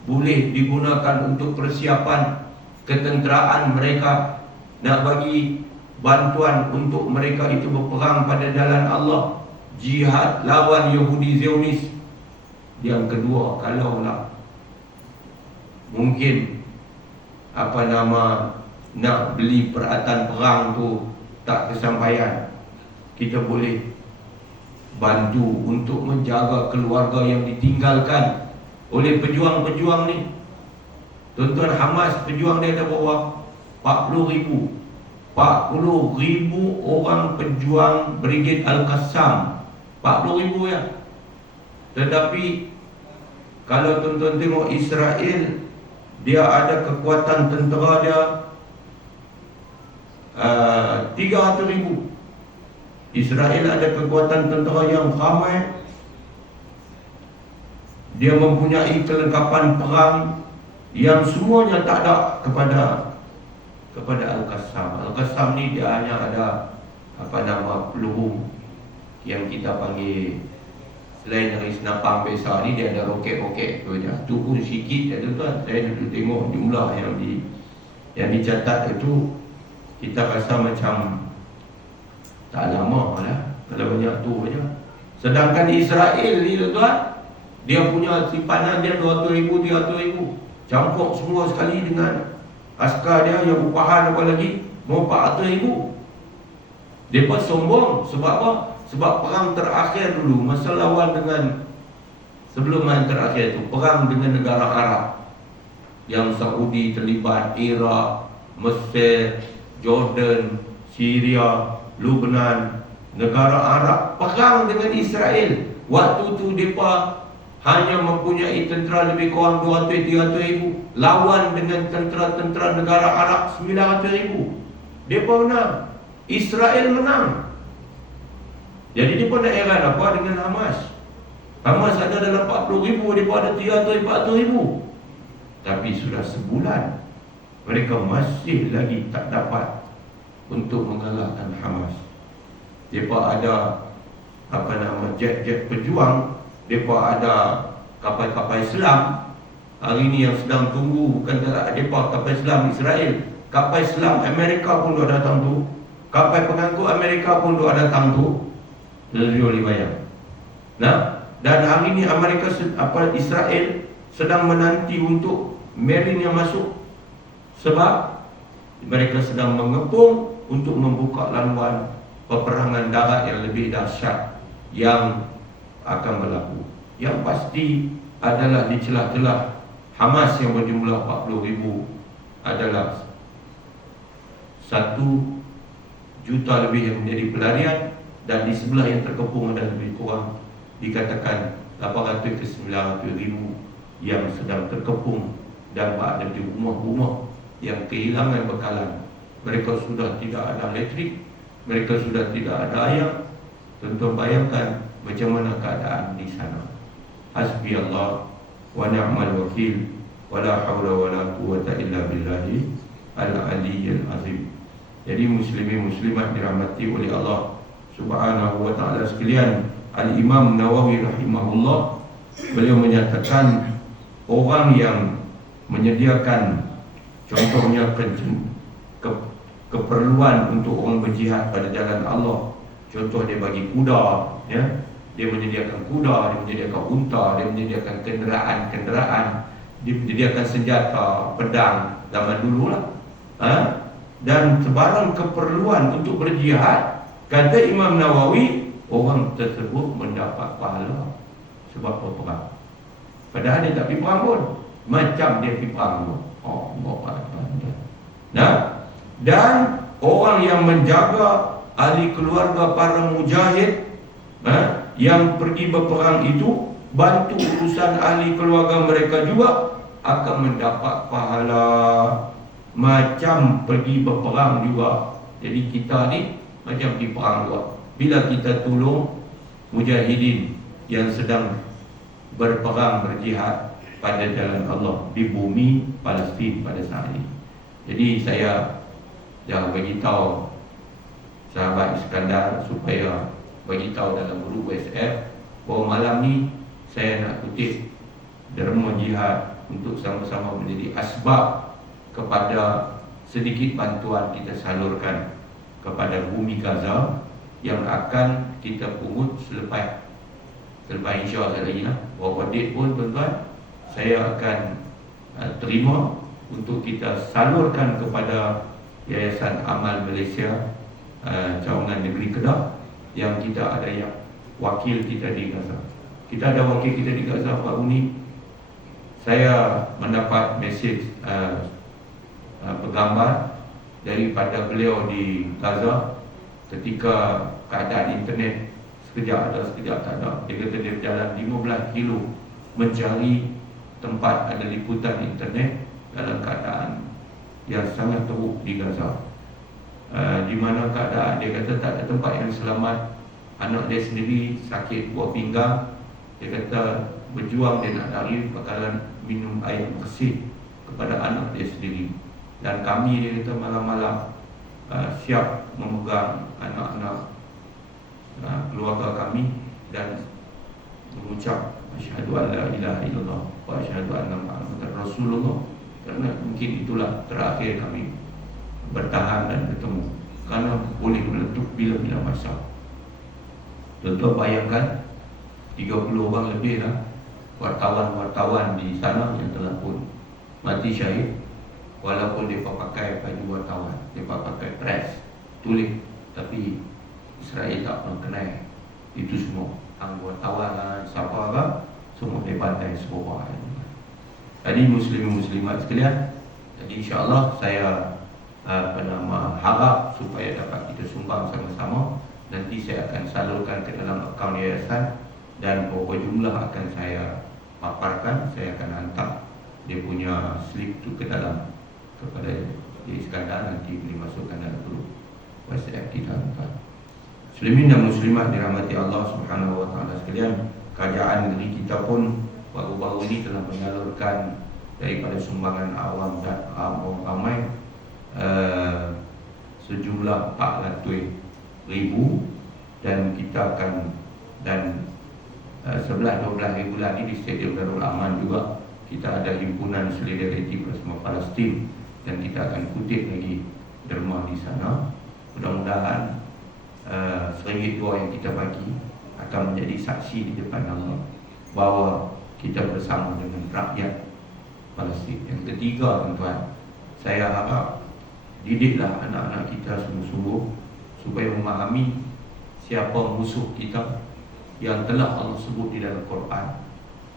boleh digunakan untuk persiapan ketenteraan mereka, nak bagi bantuan untuk mereka itu berperang pada jalan Allah, jihad lawan Yahudi Zionis. Yang kedua, kalaulah mungkin nak beli peralatan perang tu tak kesampaian, kita boleh bantu untuk menjaga keluarga yang ditinggalkan oleh pejuang-pejuang ni. Tuan-tuan, Hamas pejuang dia ada berapa? 40,000 orang pejuang Brigade Al-Qassam. 40,000 ya. Tetapi kalau tuan-tuan tengok Israel, dia ada kekuatan tentera dia 300,000. Israel ada kekuatan tentera yang ramai. Dia mempunyai kelengkapan perang yang semuanya tak ada kepada Al-Qassam. Al-Qassam ni dia hanya ada peluru yang kita panggil, selain dari senapang biasa ni, dia ada roket-roket tu je. Tu pun sikit ya tuan-tuan. Saya duduk tengok jumlah yang dicatat itu, kita rasa macam tak lama lah kalau banyak tu je. Sedangkan Israel ni tuan-tuan, dia punya simpanan dia 200,000, 300,000, campur semua sekali dengan askar dia yang upahan apa lagi, mau 400,000. Mereka sombong. Sebab apa? Sebab perang terakhir dulu, masa lawan dengan, sebelum yang terakhir itu, perang dengan negara Arab, yang Saudi terlibat, Iraq, Mesir, Jordan, Syria, Lebanon, negara Arab perang dengan Israel. Waktu tu mereka hanya mempunyai tentera lebih kurang 200-300,000, lawan dengan tentera-tentera negara Arab 900,000. Mereka menang, Israel menang. Jadi mereka nak heran apa dengan Hamas. Hamas ada dalam 40,000, mereka ada 300-400,000. Tapi sudah sebulan mereka masih lagi tak dapat untuk mengalahkan Hamas. Mereka ada jet-jet pejuang, mereka ada kapal-kapal selam. Hari ini yang sedang tunggu bukan mereka kapal selam Israel, kapal selam Amerika pun dah datang tu, kapal pengangkut Amerika pun dah datang tu. Jadi boleh bayang. Dan hari ini Israel sedang menanti untuk Marine yang masuk, sebab mereka sedang mengepung untuk membuka laluan peperangan darat yang lebih dahsyat yang akan berlaku. Yang pasti adalah di celah-celah Hamas yang berjumlah 40,000 adalah 1 juta lebih yang menjadi pelarian, dan di sebelah yang terkepung ada lebih kurang dikatakan 800 ke 900,000 yang sedang terkepung dan berada di rumah-rumah yang kehilangan bekalan. Mereka sudah tidak ada elektrik, mereka sudah tidak ada air. Tentu bayangkan macam mana keadaan di sana. Hasbi Allah wa ni'mal wakil, wa la hawla wa la quwwata illa billahi al-aliyyil azim. Jadi muslimin muslimat dirahmati oleh Allah Subhanahu wa ta'ala sekalian, Al-Imam Nawawi rahimahullah, beliau menyatakan orang yang menyediakan contohnya keperluan untuk orang berjihad pada jalan Allah. Contoh dia bagi kuda, ya, dia menyediakan kuda, dia menyediakan unta, dia menyediakan kenderaan, dia menyediakan senjata, pedang zaman dulu lah. dan sebarang keperluan untuk berjihad, kata Imam Nawawi, orang tersebut mendapat pahala sebab berperang. Padahal dia tak pergi perang pun, macam dia pergi perang pun. Dan orang yang menjaga ahli keluarga para mujahid yang pergi berperang itu, bantu urusan ahli keluarga mereka juga, akan mendapat pahala macam pergi berperang juga. Jadi kita ni macam pergi perang juga. Bila kita tolong mujahidin yang sedang berperang, berjihad pada jalan Allah di bumi Palestin pada saat ini. Jadi saya dah beritahu sahabat Iskandar supaya beritahu dalam grup WhatsApp bahawa malam ni saya nak kutip derma jihad untuk sama-sama menjadi asbab kepada sedikit bantuan kita salurkan kepada bumi Gaza yang akan kita pungut selepas insya-Allah lagi lah. Berapa date pun tuan-tuan, saya akan terima untuk kita salurkan kepada Yayasan Amal Malaysia Cawangan Negeri Kedah yang kita ada yang wakil kita di Gaza. Kita ada wakil kita di Gaza, Pak Uni. Saya mendapat mesej penggambar daripada beliau di Gaza ketika keadaan internet sekejap ada, sekejap tak ada. Dia kata dia berjalan 15 kilo mencari tempat ada liputan internet dalam keadaan yang sangat teruk di Gaza. Di mana keadaan dia kata tak ada tempat yang selamat. Anak dia sendiri sakit buah pinggang. Dia kata berjuang dia nak lari, bakalan minum air bersih kepada anak dia sendiri. Dan kami, dia kata, malam-malam siap memegang anak-anak keluarga kami dan mengucap asyhadu an la ilaha illallah wa asyhadu anna muhammadar rasulullah, kerana mungkin itulah terakhir kami bertahan dan bertemu, kerana boleh meletup bila-bila masa. Tuan-tuan bayangkan 30 orang lebih lah wartawan-wartawan di sana yang telah pun mati syahid, walaupun mereka pakai baju wartawan, mereka pakai press tulis, tapi Israel tak pernah kenal itu semua. Wartawan siapa apa, semua dibantai semua. Jadi muslim-muslimat sekalian, jadi insya-Allah saya harap supaya dapat kita sumbang sama-sama. Nanti saya akan salurkan ke dalam akaun yayasan dan berapa jumlah akan saya paparkan. Saya akan hantar dia punya slip tu ke dalam kepada Iskandar, nanti boleh masukkan dalam grup WhatsApp kita. Muslimin dan muslimat dirahmati Allah Subhanahu wa taala sekalian, kerajaan negeri kita pun baru-baru ini telah menyalurkan daripada sumbangan awam dan orang ramai sejumlah 400,000, dan kita akan, dan 11-12 hari bulan ini di Stadium Darul Aman juga kita ada himpunan solidariti bersama Palestin, dan kita akan kutip lagi derma di sana. Mudah-mudahan RM1 yang kita bagi akan menjadi saksi di depan Allah bahawa kita bersama dengan rakyat Palestin. Yang ketiga, tuan-tuan, saya harap didiklah anak-anak kita sungguh-sungguh supaya memahami siapa musuh kita yang telah Allah sebut di dalam Quran,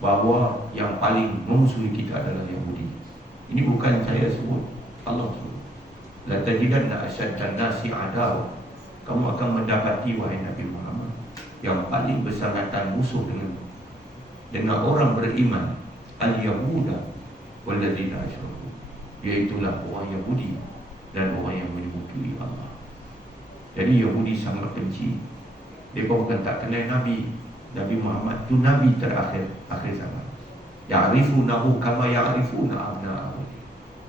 bahawa yang paling memusuhi kita adalah Yahudi. Ini bukan saya sebut, Allah sebut. La tajidanna asyaddan nasi adaw, kamu akan mendapati wahai Nabi Muhammad, yang paling bersangatan musuh dengan orang beriman, al-Yahuda walladzina asyraku, iaitulah orang Yahudi dan orang yang menyekutukan Allah. Jadi Yahudi sangat benci. Mereka bukan tak kenal Nabi Muhammad itu Nabi terakhir akhir zaman. Ya'rifunahu kama ya'rifuna abna'ahum.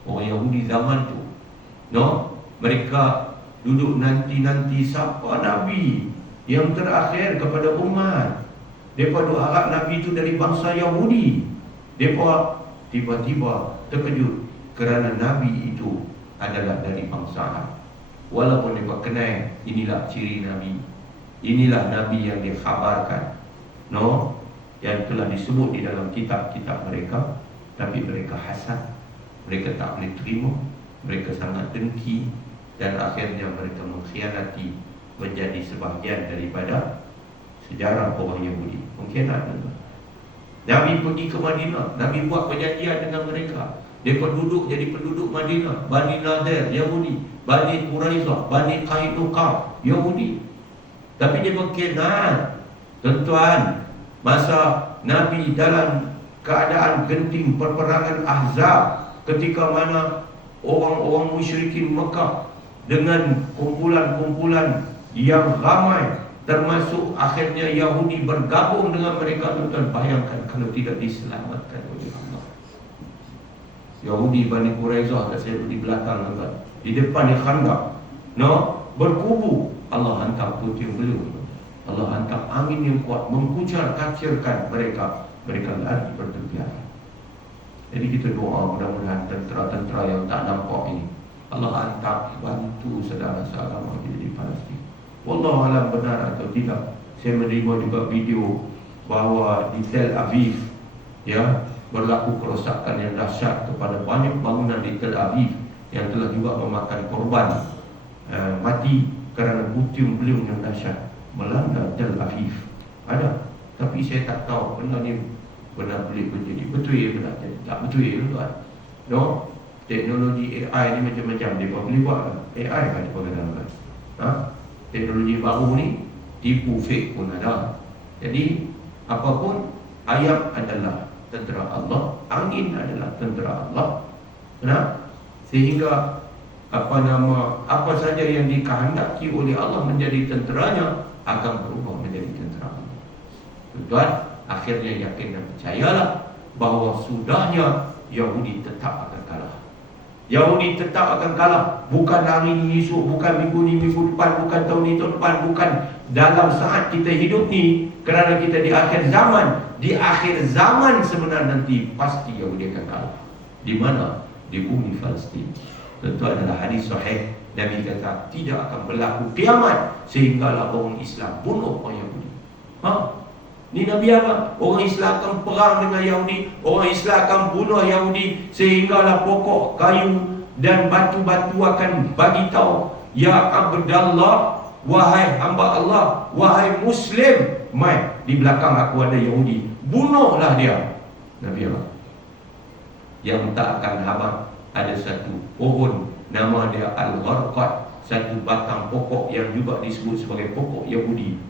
Orang Yahudi zaman tu, mereka duduk nanti siapa Nabi yang terakhir kepada umat. Mereka duk harap Nabi itu dari bangsa Yahudi. Mereka tiba-tiba terkejut kerana Nabi itu adalah dari bangsa Arab. Walaupun mereka kenal inilah ciri Nabi, inilah Nabi yang dikhabarkan, yang telah disebut di dalam kitab-kitab mereka, tapi mereka hasad, mereka tak boleh terima, mereka sangat dengki, dan akhirnya mereka mengkhianati, menjadi sebahagian daripada sejarah orang Yahudi. Mengkhianat. Nabi pergi ke Madinah, Nabi buat perjanjian dengan mereka. Mereka duduk jadi penduduk Madinah. Bani Nadir, Yahudi. Bani Quraizah, Bani Qainuqa, Yahudi. Tapi dia berkhianat. Tuan-tuan, masa Nabi dalam keadaan genting perperangan Ahzab, ketika mana orang-orang musyrikin Mekah dengan kumpulan-kumpulan yang ramai, termasuk akhirnya Yahudi bergabung dengan mereka. Tuan-tuan, bayangkan kalau tidak diselamatkan oleh Allah. Yahudi Bani Quraizah saya di belakang, tuan-tuan, di depan di Khandaq, berkubu. Allah hantar puting beliung, Allah hantar angin yang kuat, mengkucar-kacirkan mereka. Mereka lari bertebiar. Jadi kita doa mudah-mudahan tentera-tentera yang tak nampak ini Allah hantar bantu saudara-saudara di Palestin. Wallahualam benar atau tidak. Saya menerima juga video bahawa di Tel Aviv berlaku kerosakan yang dahsyat kepada banyak bangunan di Tel Aviv yang telah juga memakan korban mati kerana puting beliung yang dahsyat melanda Tel Aviv. Ada, tapi saya tak tahu benda ni benar boleh berjadi. Betul ya, benar tak betul ya, tuan. Teknologi AI ni macam-macam dia boleh buat. AI kan dia kata. Teknologi baru ni tipu fake pun ada. Jadi apapun, ayam adalah tentera Allah, angin adalah tentera Allah. Sehingga apa saja yang dikehendaki oleh Allah menjadi tenteranya akan berubah menjadi tentera Allah. Tuan, akhirnya yakin dan percayalah bahawa sudahnya Yahudi tetap akan kalah. Yahudi tetap akan kalah. Bukan hari ini esok, bukan minggu ni minggu depan, bukan tahun ni tahun depan, bukan dalam saat kita hidup ni, kerana kita di akhir zaman. Di akhir zaman sebenarnya nanti pasti Yahudi akan kalah. Di mana? Di bumi Palestin. Tentu adalah hadis sahih. Nabi kata tidak akan berlaku kiamat sehinggalah orang Islam bunuh orang Yahudi. Ni Nabi apa? Orang Islam akan perang dengan Yahudi, orang Islam akan bunuh Yahudi sehinggalah pokok kayu dan batu-batu akan bagi tahu, ya Abdallah, wahai hamba Allah, wahai Muslim, mai di belakang aku ada Yahudi, bunuhlah dia. Nabi apa? Yang tak akan habaq ada satu pohon, nama dia Al-Gharqad, satu batang pokok yang juga disebut sebagai pokok Yahudi.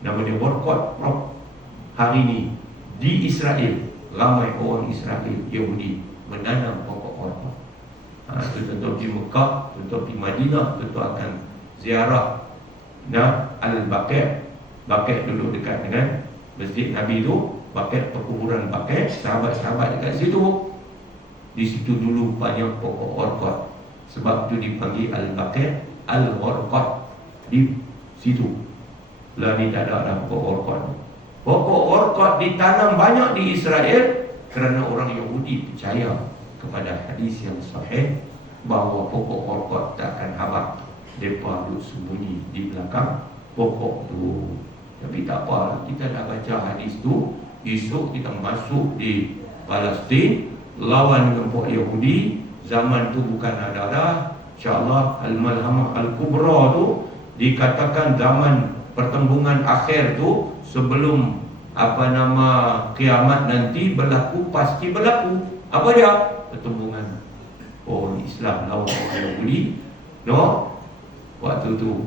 Nama dia Gharqad. Hari ini di Israel ramai orang Israel Yahudi menanam pokok Gharqad. Tentu di Mekah, tentu di Madinah, tentu akan ziarah Al-Baqi'. Baqi' duduk dekat dengan Masjid Nabi itu. Baqi' perkuburan Baqi', sahabat-sahabat dekat situ. Di situ dulu banyak pokok Gharqad. Sebab itu dipanggil Al-Baqi' Al-Gharqad. Di situ lah ni tak ada pokok Gharqad. Pokok Gharqad ditanam banyak di Israel kerana orang Yahudi percaya kepada hadis yang sahih bahawa pokok Gharqad tak akan habaq. Mereka duduk sembunyi di belakang pokok tu. Tapi tak apa, kita dah baca hadis tu. Esok kita masuk di Palestin, lawan dengan pokok Yahudi. Zaman tu bukan ada-ada. InsyaAllah Al-Malhamah Al-Kubra tu dikatakan zaman pertembungan akhir tu, sebelum kiamat nanti berlaku, pasti berlaku. Apa dia? Pertembungan orang Islam lawan orang Yahudi. Waktu tu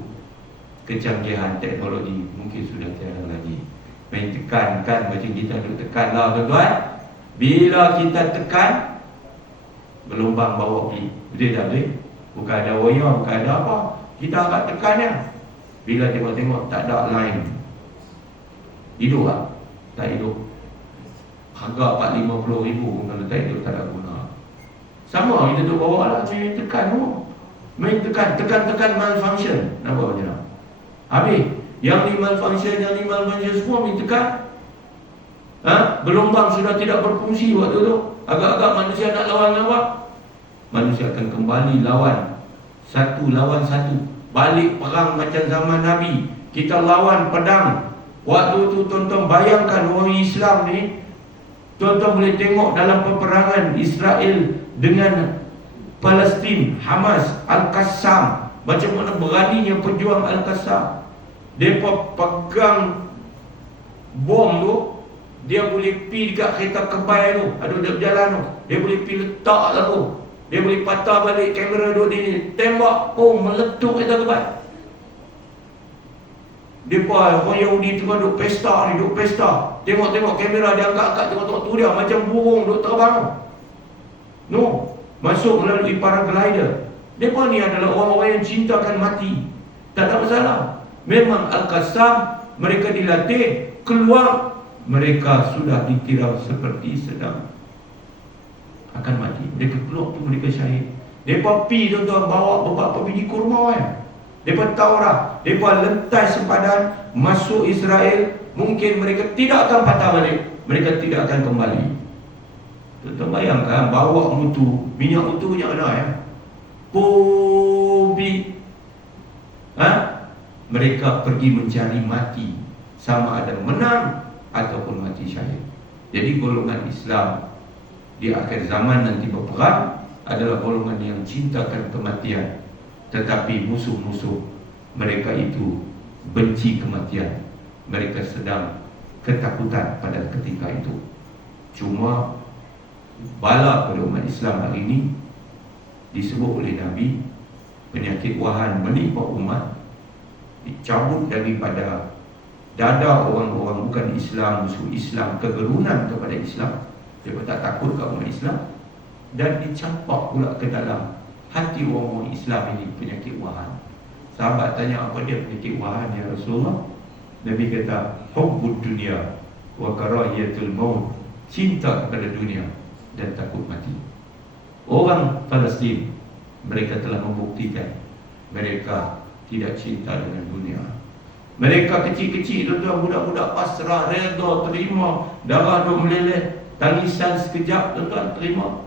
kecanggihan teknologi mungkin sudah tiada lagi. Main tekan kan, macam kita duk tekan lah, tuan-tuan. Bila kita tekan, gelombang bawa pergi. Betul tak boleh? Bukan ada wayar, bukan ada apa. Kita agak tekan ya. Bila tengok-tengok tak ada line, hidup tak? Tak hidup. Harga 450,000 kalau tak hidup tak ada guna. Sama kita duduk bawah lah, main tekan tu. Main tekan malfunction. Nampak macam mana? Habis yang ni malfunction semua main tekan. Gelombang sudah tidak berfungsi waktu tu. Agak-agak manusia nak lawan apa? Manusia akan kembali lawan satu. Balik perang macam zaman Nabi. Kita lawan pedang. Waktu tu tuan-tuan bayangkan orang Islam ni, tuan-tuan boleh tengok dalam peperangan Israel dengan Palestin, Hamas, Al-Qassam. Macam mana beraninya pejuang Al-Qassam. Mereka pegang bom tu, dia boleh pi dekat kereta kebal tu, ada dia berjalan tu, dia boleh pi letak lah tu, dia boleh patah balik kamera duduk ni, tembak, meletup kereta kebal. Mereka orang Yahudi tu kan duduk pesta ni, duduk pesta. Tengok-tengok kamera dia angkat-angkat, tengok-tengok tu dia macam burung duduk terbang. No, masuk melalui paraglider. Mereka ni adalah orang-orang yang cintakan mati. Tak ada masalah. Memang Al-Qassam, mereka dilatih, keluar, mereka sudah dikira seperti sedang akan mati. Mereka keluar tu mereka syahid. Mereka pi tuan-tuan bawa beberapa biji kurma kan. Mereka tahu dah, mereka lentas sempadan masuk Israel. Mungkin mereka tidak akan patah balik, mereka tidak akan kembali. Tuan-tuan bayangkan, bawa mutu, minyak mutu punya ada ya, Kobi, mereka pergi mencari mati, sama ada menang ataupun mati syahid. Jadi golongan Islam di akhir zaman nanti berperang adalah golongan yang cintakan kematian. Tetapi musuh-musuh mereka itu benci kematian. Mereka sedang ketakutan pada ketika itu. Cuma bala pada umat Islam hari ini disebut oleh Nabi, penyakit wahan menimpa umat, dicabut daripada dada orang-orang bukan Islam, musuh Islam, kegerunan kepada Islam. Mereka tak takut kepada umat Islam, dan dicampak pula ke dalam hati orang-orang Islam ini penyakit wahan. Sahabat tanya, apa dia penyakit wahan ya Rasulullah? Nabi kata, hubbud dunia wa karahiyatul maut, cinta kepada dunia dan takut mati. Orang Palestin, mereka telah membuktikan mereka tidak cinta dengan dunia. Mereka kecil-kecil, tuan-tuan, budak-budak pasrah, redha, terima, darah duk meleleh, tangisan sekejap, tuan-tuan, terima.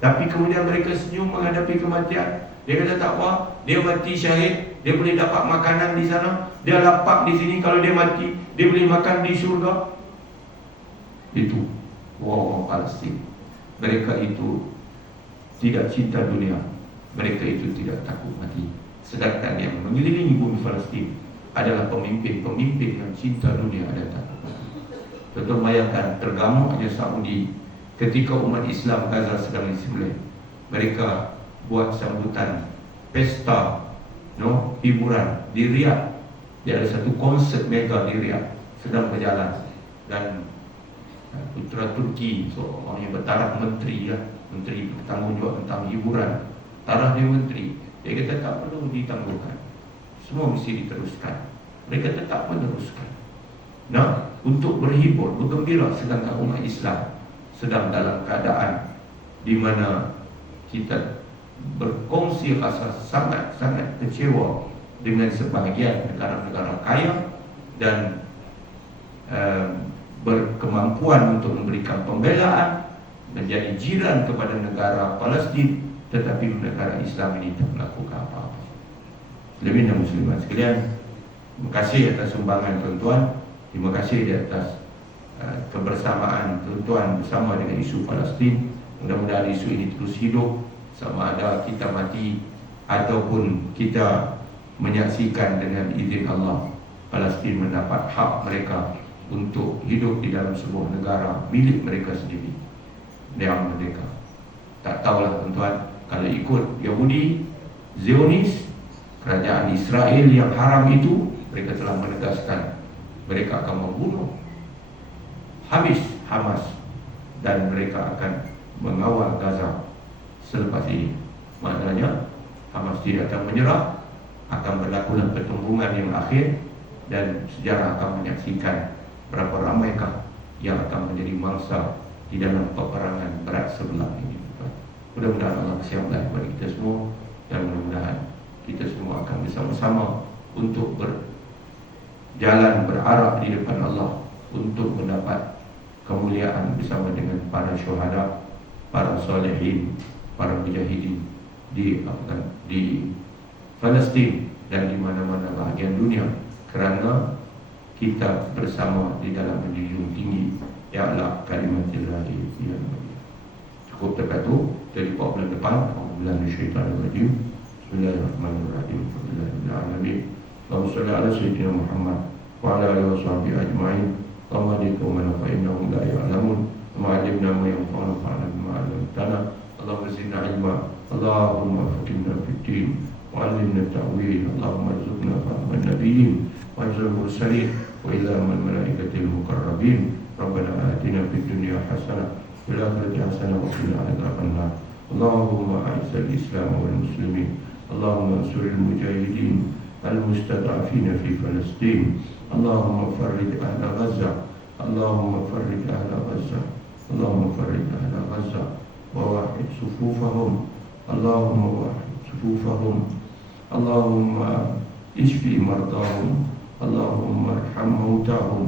Tapi kemudian mereka senyum menghadapi kematian. Dia kata tak apa, dia mati syahid, dia boleh dapat makanan di sana, dia lapak di sini. Kalau dia mati, dia boleh makan di syurga. Itu orang Palestin. Mereka itu tidak cinta dunia, mereka itu tidak takut mati. Sedangkan yang mengelilingi bumi Palestin adalah pemimpin-pemimpin yang cinta dunia dan takut mati. Tentu bayangkan tergamuknya Saudi ketika umat Islam Gaza sedang disembelih. Mereka buat sambutan pesta, hiburan di Riyadh. Dia ada satu konsert mega di Riyadh sedang berjalan, dan putra Turki, seorang yang bertaraf menteri, menteri bertanggungjawab tentang hiburan, taraf dia menteri. Dia kata tak perlu ditangguhkan, semua mesti diteruskan. Mereka tetap meneruskan, untuk berhibur, bergembira. Sedangkan umat Islam sedang dalam keadaan di mana kita berkongsi rasa sangat-sangat kecewa dengan sebahagian negara-negara kaya dan berkemampuan untuk memberikan pembelaan, menjadi jiran kepada negara Palestin, tetapi negara Islam ini tak melakukan apa-apa. Muslimin dan muslimat sekalian, terima kasih atas sumbangan tuan-tuan. Terima kasih di atas kebersamaan tuan-tuan bersama dengan isu Palestin. Mudah-mudahan isu ini terus hidup, sama ada kita mati ataupun kita menyaksikan dengan izin Allah Palestin mendapat hak mereka untuk hidup di dalam sebuah negara milik mereka sendiri yang merdeka. Tak tahulah tuan-tuan, kalau ikut Yahudi, Zionis, kerajaan Israel yang haram itu, mereka telah menegaskan mereka akan membunuh habis Hamas, dan mereka akan mengawal Gaza selepas ini. Maknanya Hamas tidak akan menyerah, akan berlakulah pertembungan yang akhir, dan sejarah akan menyaksikan berapa ramaikah yang akan menjadi mangsa di dalam peperangan berat sebelah ini. Mudah-mudahan Allah kasihanlah kepada kita semua, dan mudah-mudahan kita semua akan bersama-sama untuk berjalan berarah di depan Allah untuk mendapat kemuliaan bersama dengan para syuhada, para salihin, para mujahidin di Palestin dan di mana-mana bahagian dunia, kerana kita bersama di dalam menjunjung tinggi ya'la kalimatillah. Cukup dekat tu, jadi bulan depan بالله من الشيطان الرجيم. بسم الله الرحمن الرحيم. الحمد لله رب العالمين. اللهم صل على سيدنا محمد وعلى آله وصحبه أجمعين. اللهم اهدهم فإنهم لا يعلمون. اللهم علمنا ما ينفعنا وانفعنا بما علمتنا. اللهم زدنا علما. اللهم فقهنا في الدين وعلمنا التأويل. اللهم ارزقنا فهم النبيين وحفظ المرسلين وإلهام الملائكة المقربين. ربنا آتنا في الدنيا حسنة وفي الآخرة حسنة وقنا عذاب النار. اللهم أعز الإسلام والمسلمين. اللهم انصر المجاهدين المستضعفين في فلسطين. اللهم فرج أهل غزة. اللهم فرج أهل غزة. اللهم فرج أهل غزة ووحد صفوفهم. اللهم وحد صفوفهم. اللهم اشفي مرضاهم. اللهم ارحم موتاهم.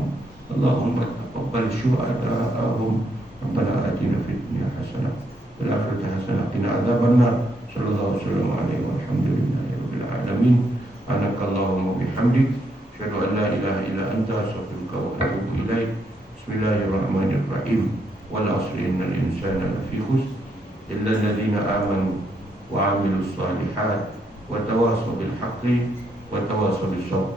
اللهم تقبل شهداءهم. ربنا آتنا في الدنيا حسنة وفي الآخرة حسنة وقنا عذاب النار. صلى الله وسلم عليه والحمد لله رب العالمين. سبحانك اللهم وبحمدك أشهد أن لا إله إلا أنت أستغفرك وأتوب إليك. بسم الله الرحمن الرحيم. والعصر إن الإنسان لفي خسر إلا الذين آمنوا وعملوا الصالحات وتواصوا بالحق وتواصوا بالصبر.